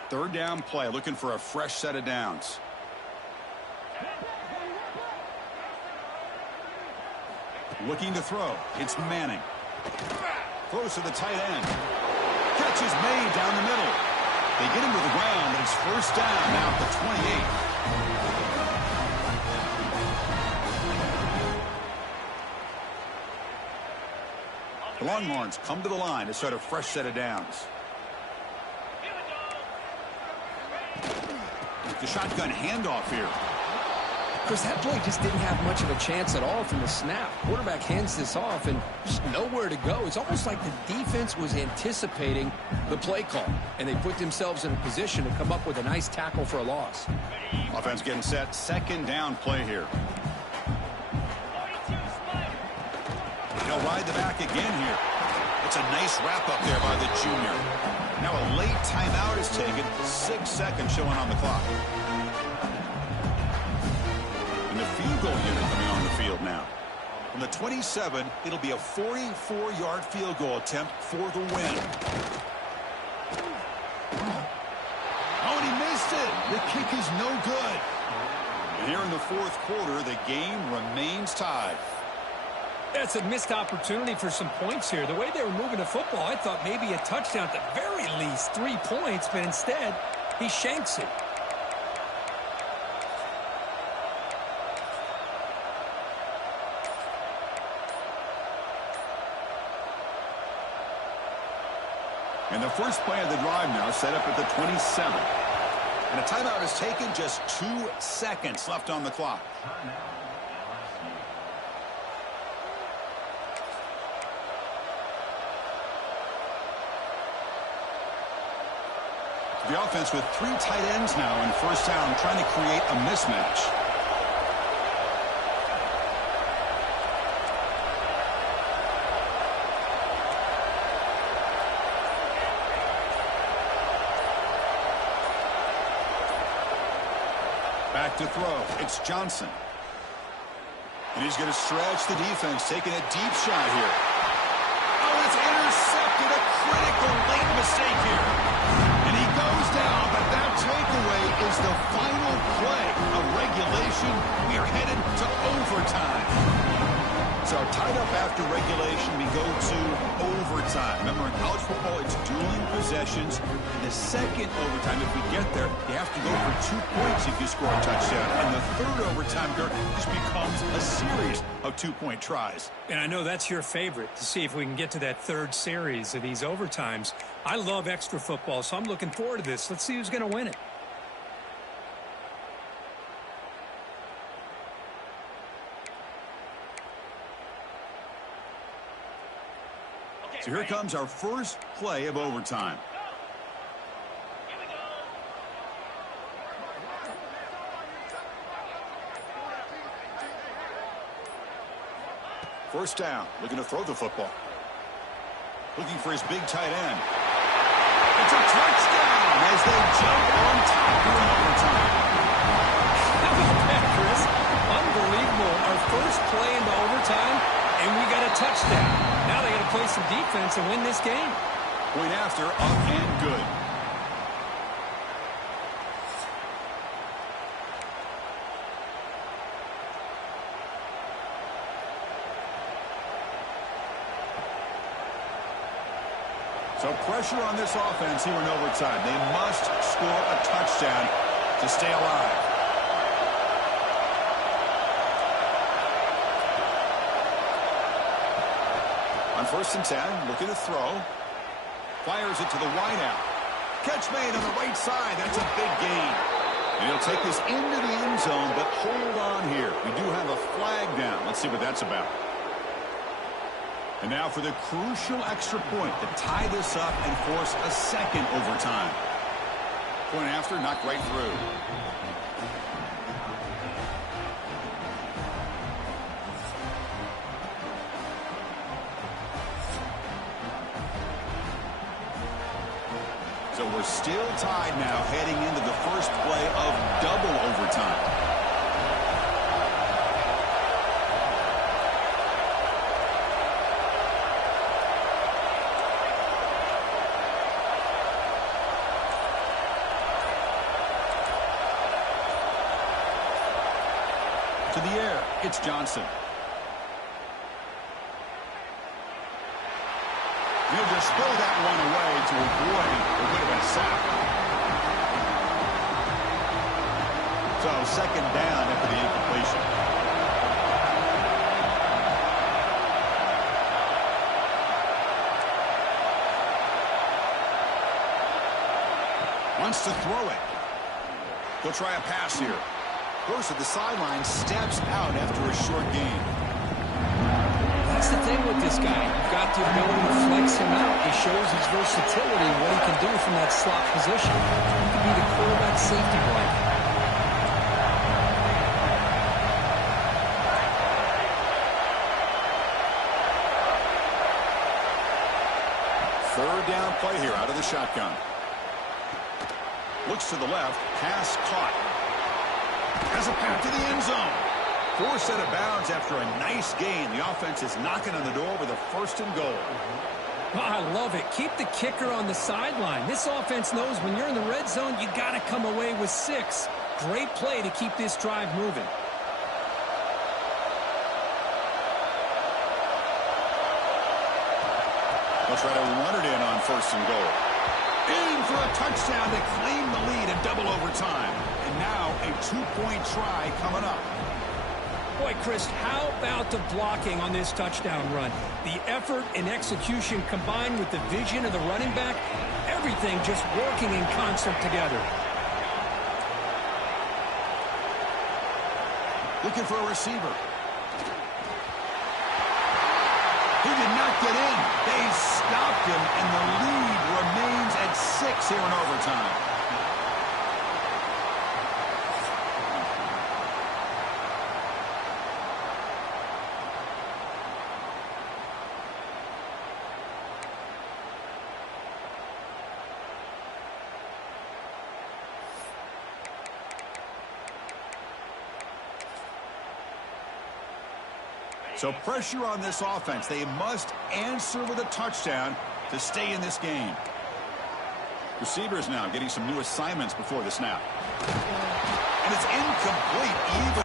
Third down play, looking for a fresh set of downs. Looking to throw. It's Manning. Throws to the tight end. Catch is made down the middle. They get him to the ground, but it's first down now at the 28. The Longhorns come to the line to start a fresh set of downs. The shotgun handoff here. Chris, that play just didn't have much of a chance at all from the snap. Quarterback hands this off and just nowhere to go. It's almost like the defense was anticipating the play call, and they put themselves in a position to come up with a nice tackle for a loss. Offense getting set. Second down play here. He'll ride the back again here. It's a nice wrap up there by the junior. Now a late timeout is taken. 6 seconds showing on the clock. And the field goal unit coming on the field now. From the 27, it'll be a 44-yard field goal attempt for the win. Oh, and he missed it. The kick is no good. And here in the fourth quarter, the game remains tied. That's a missed opportunity for some points here. The way they were moving the football, I thought maybe a touchdown, at the very least 3 points, but instead, he shanks it. And the first play of the drive now set up at the 27. And a timeout is taken, just 2 seconds left on the clock. The offense with 3 tight ends now in first down, trying to create a mismatch. Back to throw. It's Johnson. And he's going to stretch the defense, taking a deep shot here. Oh, it's intercepted. A critical late mistake here. And he goes down, but that takeaway is the final play of regulation. We are headed to overtime. So tied up after regulation, we go to overtime. Remember, in college football, it's dueling possessions. In the second overtime, if we get there, you have to go for 2 points if you score a touchdown. And the third overtime, Dirk, just becomes a series of 2-point tries. And I know that's your favorite, to see if we can get to that third series of these overtimes. I love extra football, so I'm looking forward to this. Let's see who's going to win it. So here comes our first play of overtime. First down, looking to throw the football. Looking for his big tight end. It's a touchdown as they jump on top here in overtime. How about that, Chris? Unbelievable. Our first play into overtime, and we got a touchdown. Now they got to play some defense and win this game. Point after, up and good. So pressure on this offense here in overtime. They must score a touchdown to stay alive. On 1st and 10, looking to throw. Fires it to the wideout. Catch made on the right side. That's a big gain. And he'll take this into the end zone, but hold on here. We do have a flag down. Let's see what that's about. And now for the crucial extra point to tie this up and force a second overtime. Point after, knocked right through. So we're still tied now heading into the first play of double overtime. To the air, it's Johnson. He'll just throw that one away to avoid a bit of a sack. So second down after the incompletion. Wants to throw it. He'll try a pass here. Goes to the sideline, steps out after a short gain. That's the thing with this guy. You've got the ability to flex him out. He shows his versatility, what he can do from that slot position. He can be the quarterback safety blanket. Third down play here out of the shotgun. Looks to the left, pass caught. Has a path to the end zone. Forced out of bounds after a nice gain. The offense is knocking on the door with a 1st and goal. Oh, I love it. Keep the kicker on the sideline. This offense knows when you're in the red zone, you got to come away with 6. Great play to keep this drive moving. They'll try to run it in on 1st and goal. Aim for a touchdown to claim the lead in double overtime. And now a 2-point try coming up. Boy, Chris, how about the blocking on this touchdown run? The effort and execution combined with the vision of the running back, everything just working in concert together. Looking for a receiver. He did not get in. They stopped him, and the lead remains at 6 here in overtime. So pressure on this offense. They must answer with a touchdown to stay in this game. Receivers now getting some new assignments before the snap. And it's incomplete even.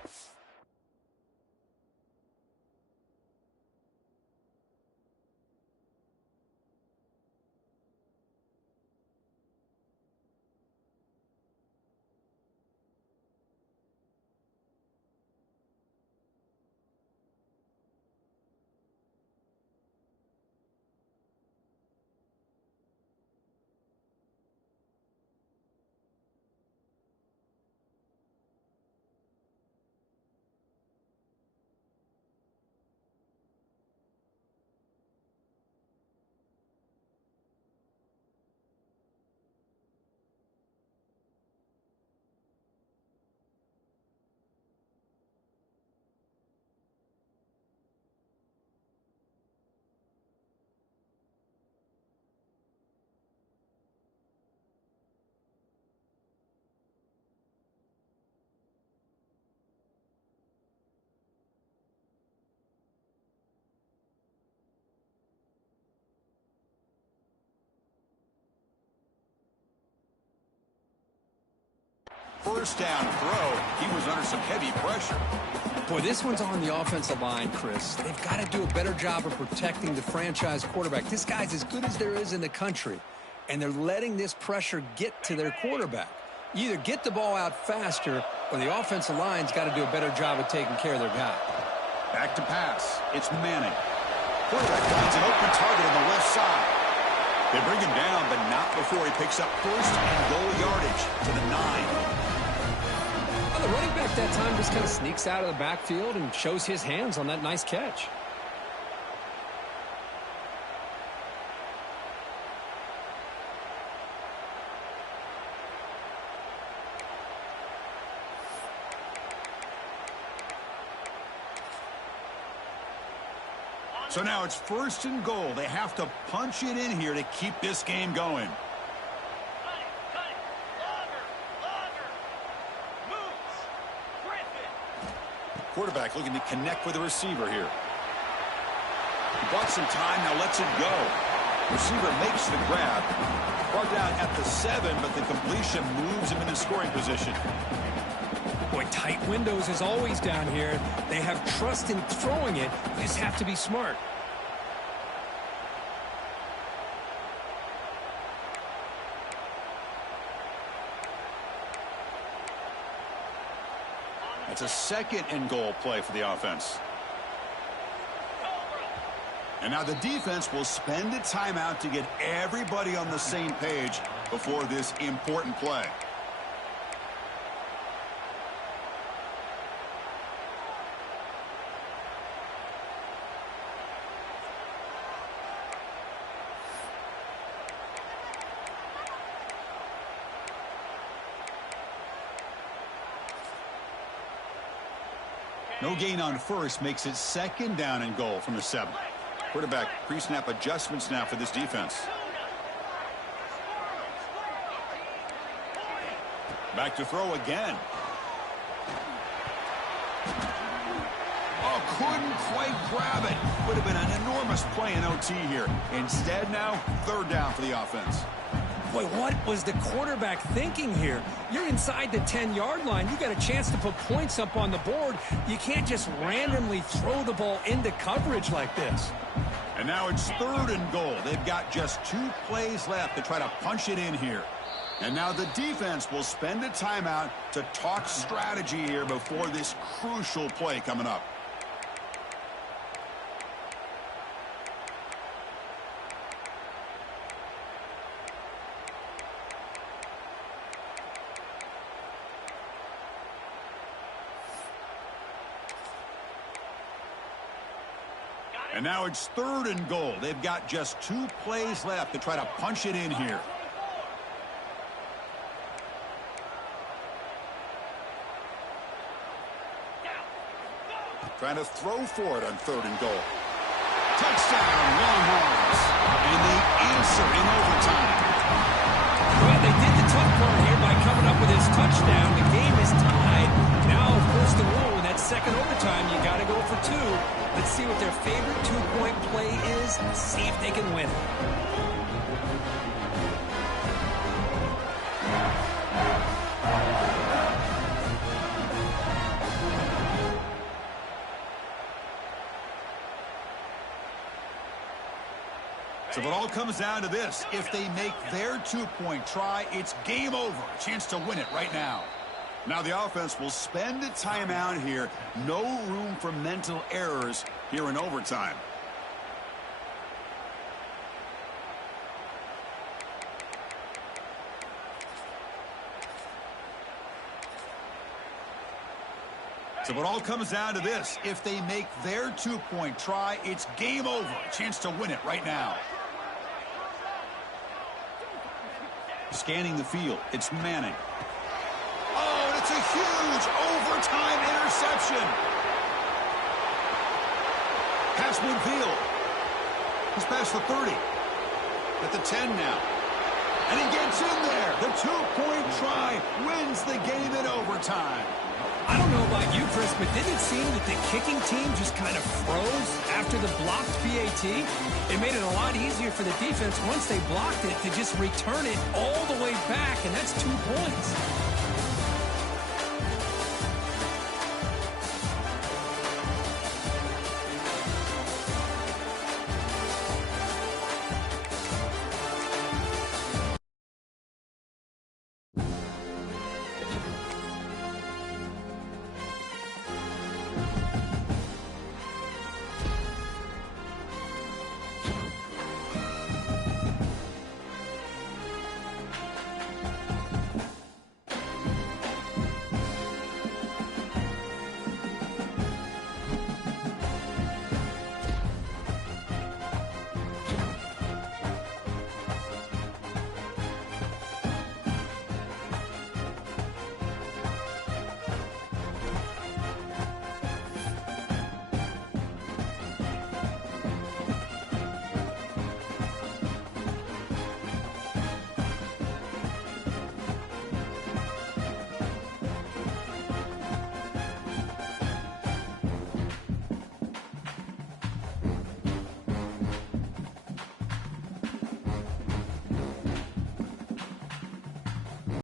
first down throw. He was under some heavy pressure. Boy, this one's on the offensive line, Chris. They've got to do a better job of protecting the franchise quarterback. This guy's as good as there is in the country, and they're letting this pressure get to their quarterback. You either get the ball out faster, or the offensive line's got to do a better job of taking care of their guy. Back to pass. It's Manning. Quarterback finds an open target on the left side. They bring him down, but not before he picks up first and goal yardage to the 9. Well, the running back that time just kind of sneaks out of the backfield and shows his hands on that nice catch. So now it's first and goal. They have to punch it in here to keep this game going. Quarterback looking to connect with the receiver here. He bought some time, now lets it go. Receiver makes the grab. Brought down at the 7, but the completion moves him into scoring position. Boy, tight windows is always down here. They have trust in throwing it. You just have to be smart. It's a second and goal play for the offense. And now the defense will spend a timeout to get everybody on the same page before this important play. No gain on first makes it second down and goal from the 7. Quarterback pre-snap adjustments now for this defense. Back to throw again. Oh, couldn't quite grab it. Would have been an enormous play in OT here. Instead now, third down for the offense. Boy, what was the quarterback thinking here? You're inside the 10-yard line. You got a chance to put points up on the board. You can't just randomly throw the ball into coverage like this. And now it's third and goal. They've got just 2 plays left to try to punch it in here. And now the defense will spend a timeout to talk strategy here before this crucial play coming up. And now it's third and goal. They've got just 2 plays left to try to punch it in here. Trying to throw for it on third and goal. Touchdown, Longhorns. And they answer in overtime. Well, they did the tough part here by coming up with his touchdown. The game is tied. Now, of course, the rule in that second overtime, you got to go for 2. Let's see what their favorite 2-point play is and see if they can win it. So it all comes down to this. If they make their 2-point try, it's game over. A chance to win it right now. Now the offense will spend a timeout here. No room for mental errors here in overtime. So it all comes down to this. If they make their 2-point try, it's game over. A chance to win it right now. Scanning the field, it's Manning. Oh, and it's a huge overtime interception. Past midfield. He's past the 30. At the 10 now. And he gets in there. The 2-point try wins the game in overtime. I don't know about you, Chris, but didn't it seem that the kicking team just kind of froze after the blocked PAT? It made it a lot easier for the defense once they blocked it to just return it all the way back, and that's 2 points.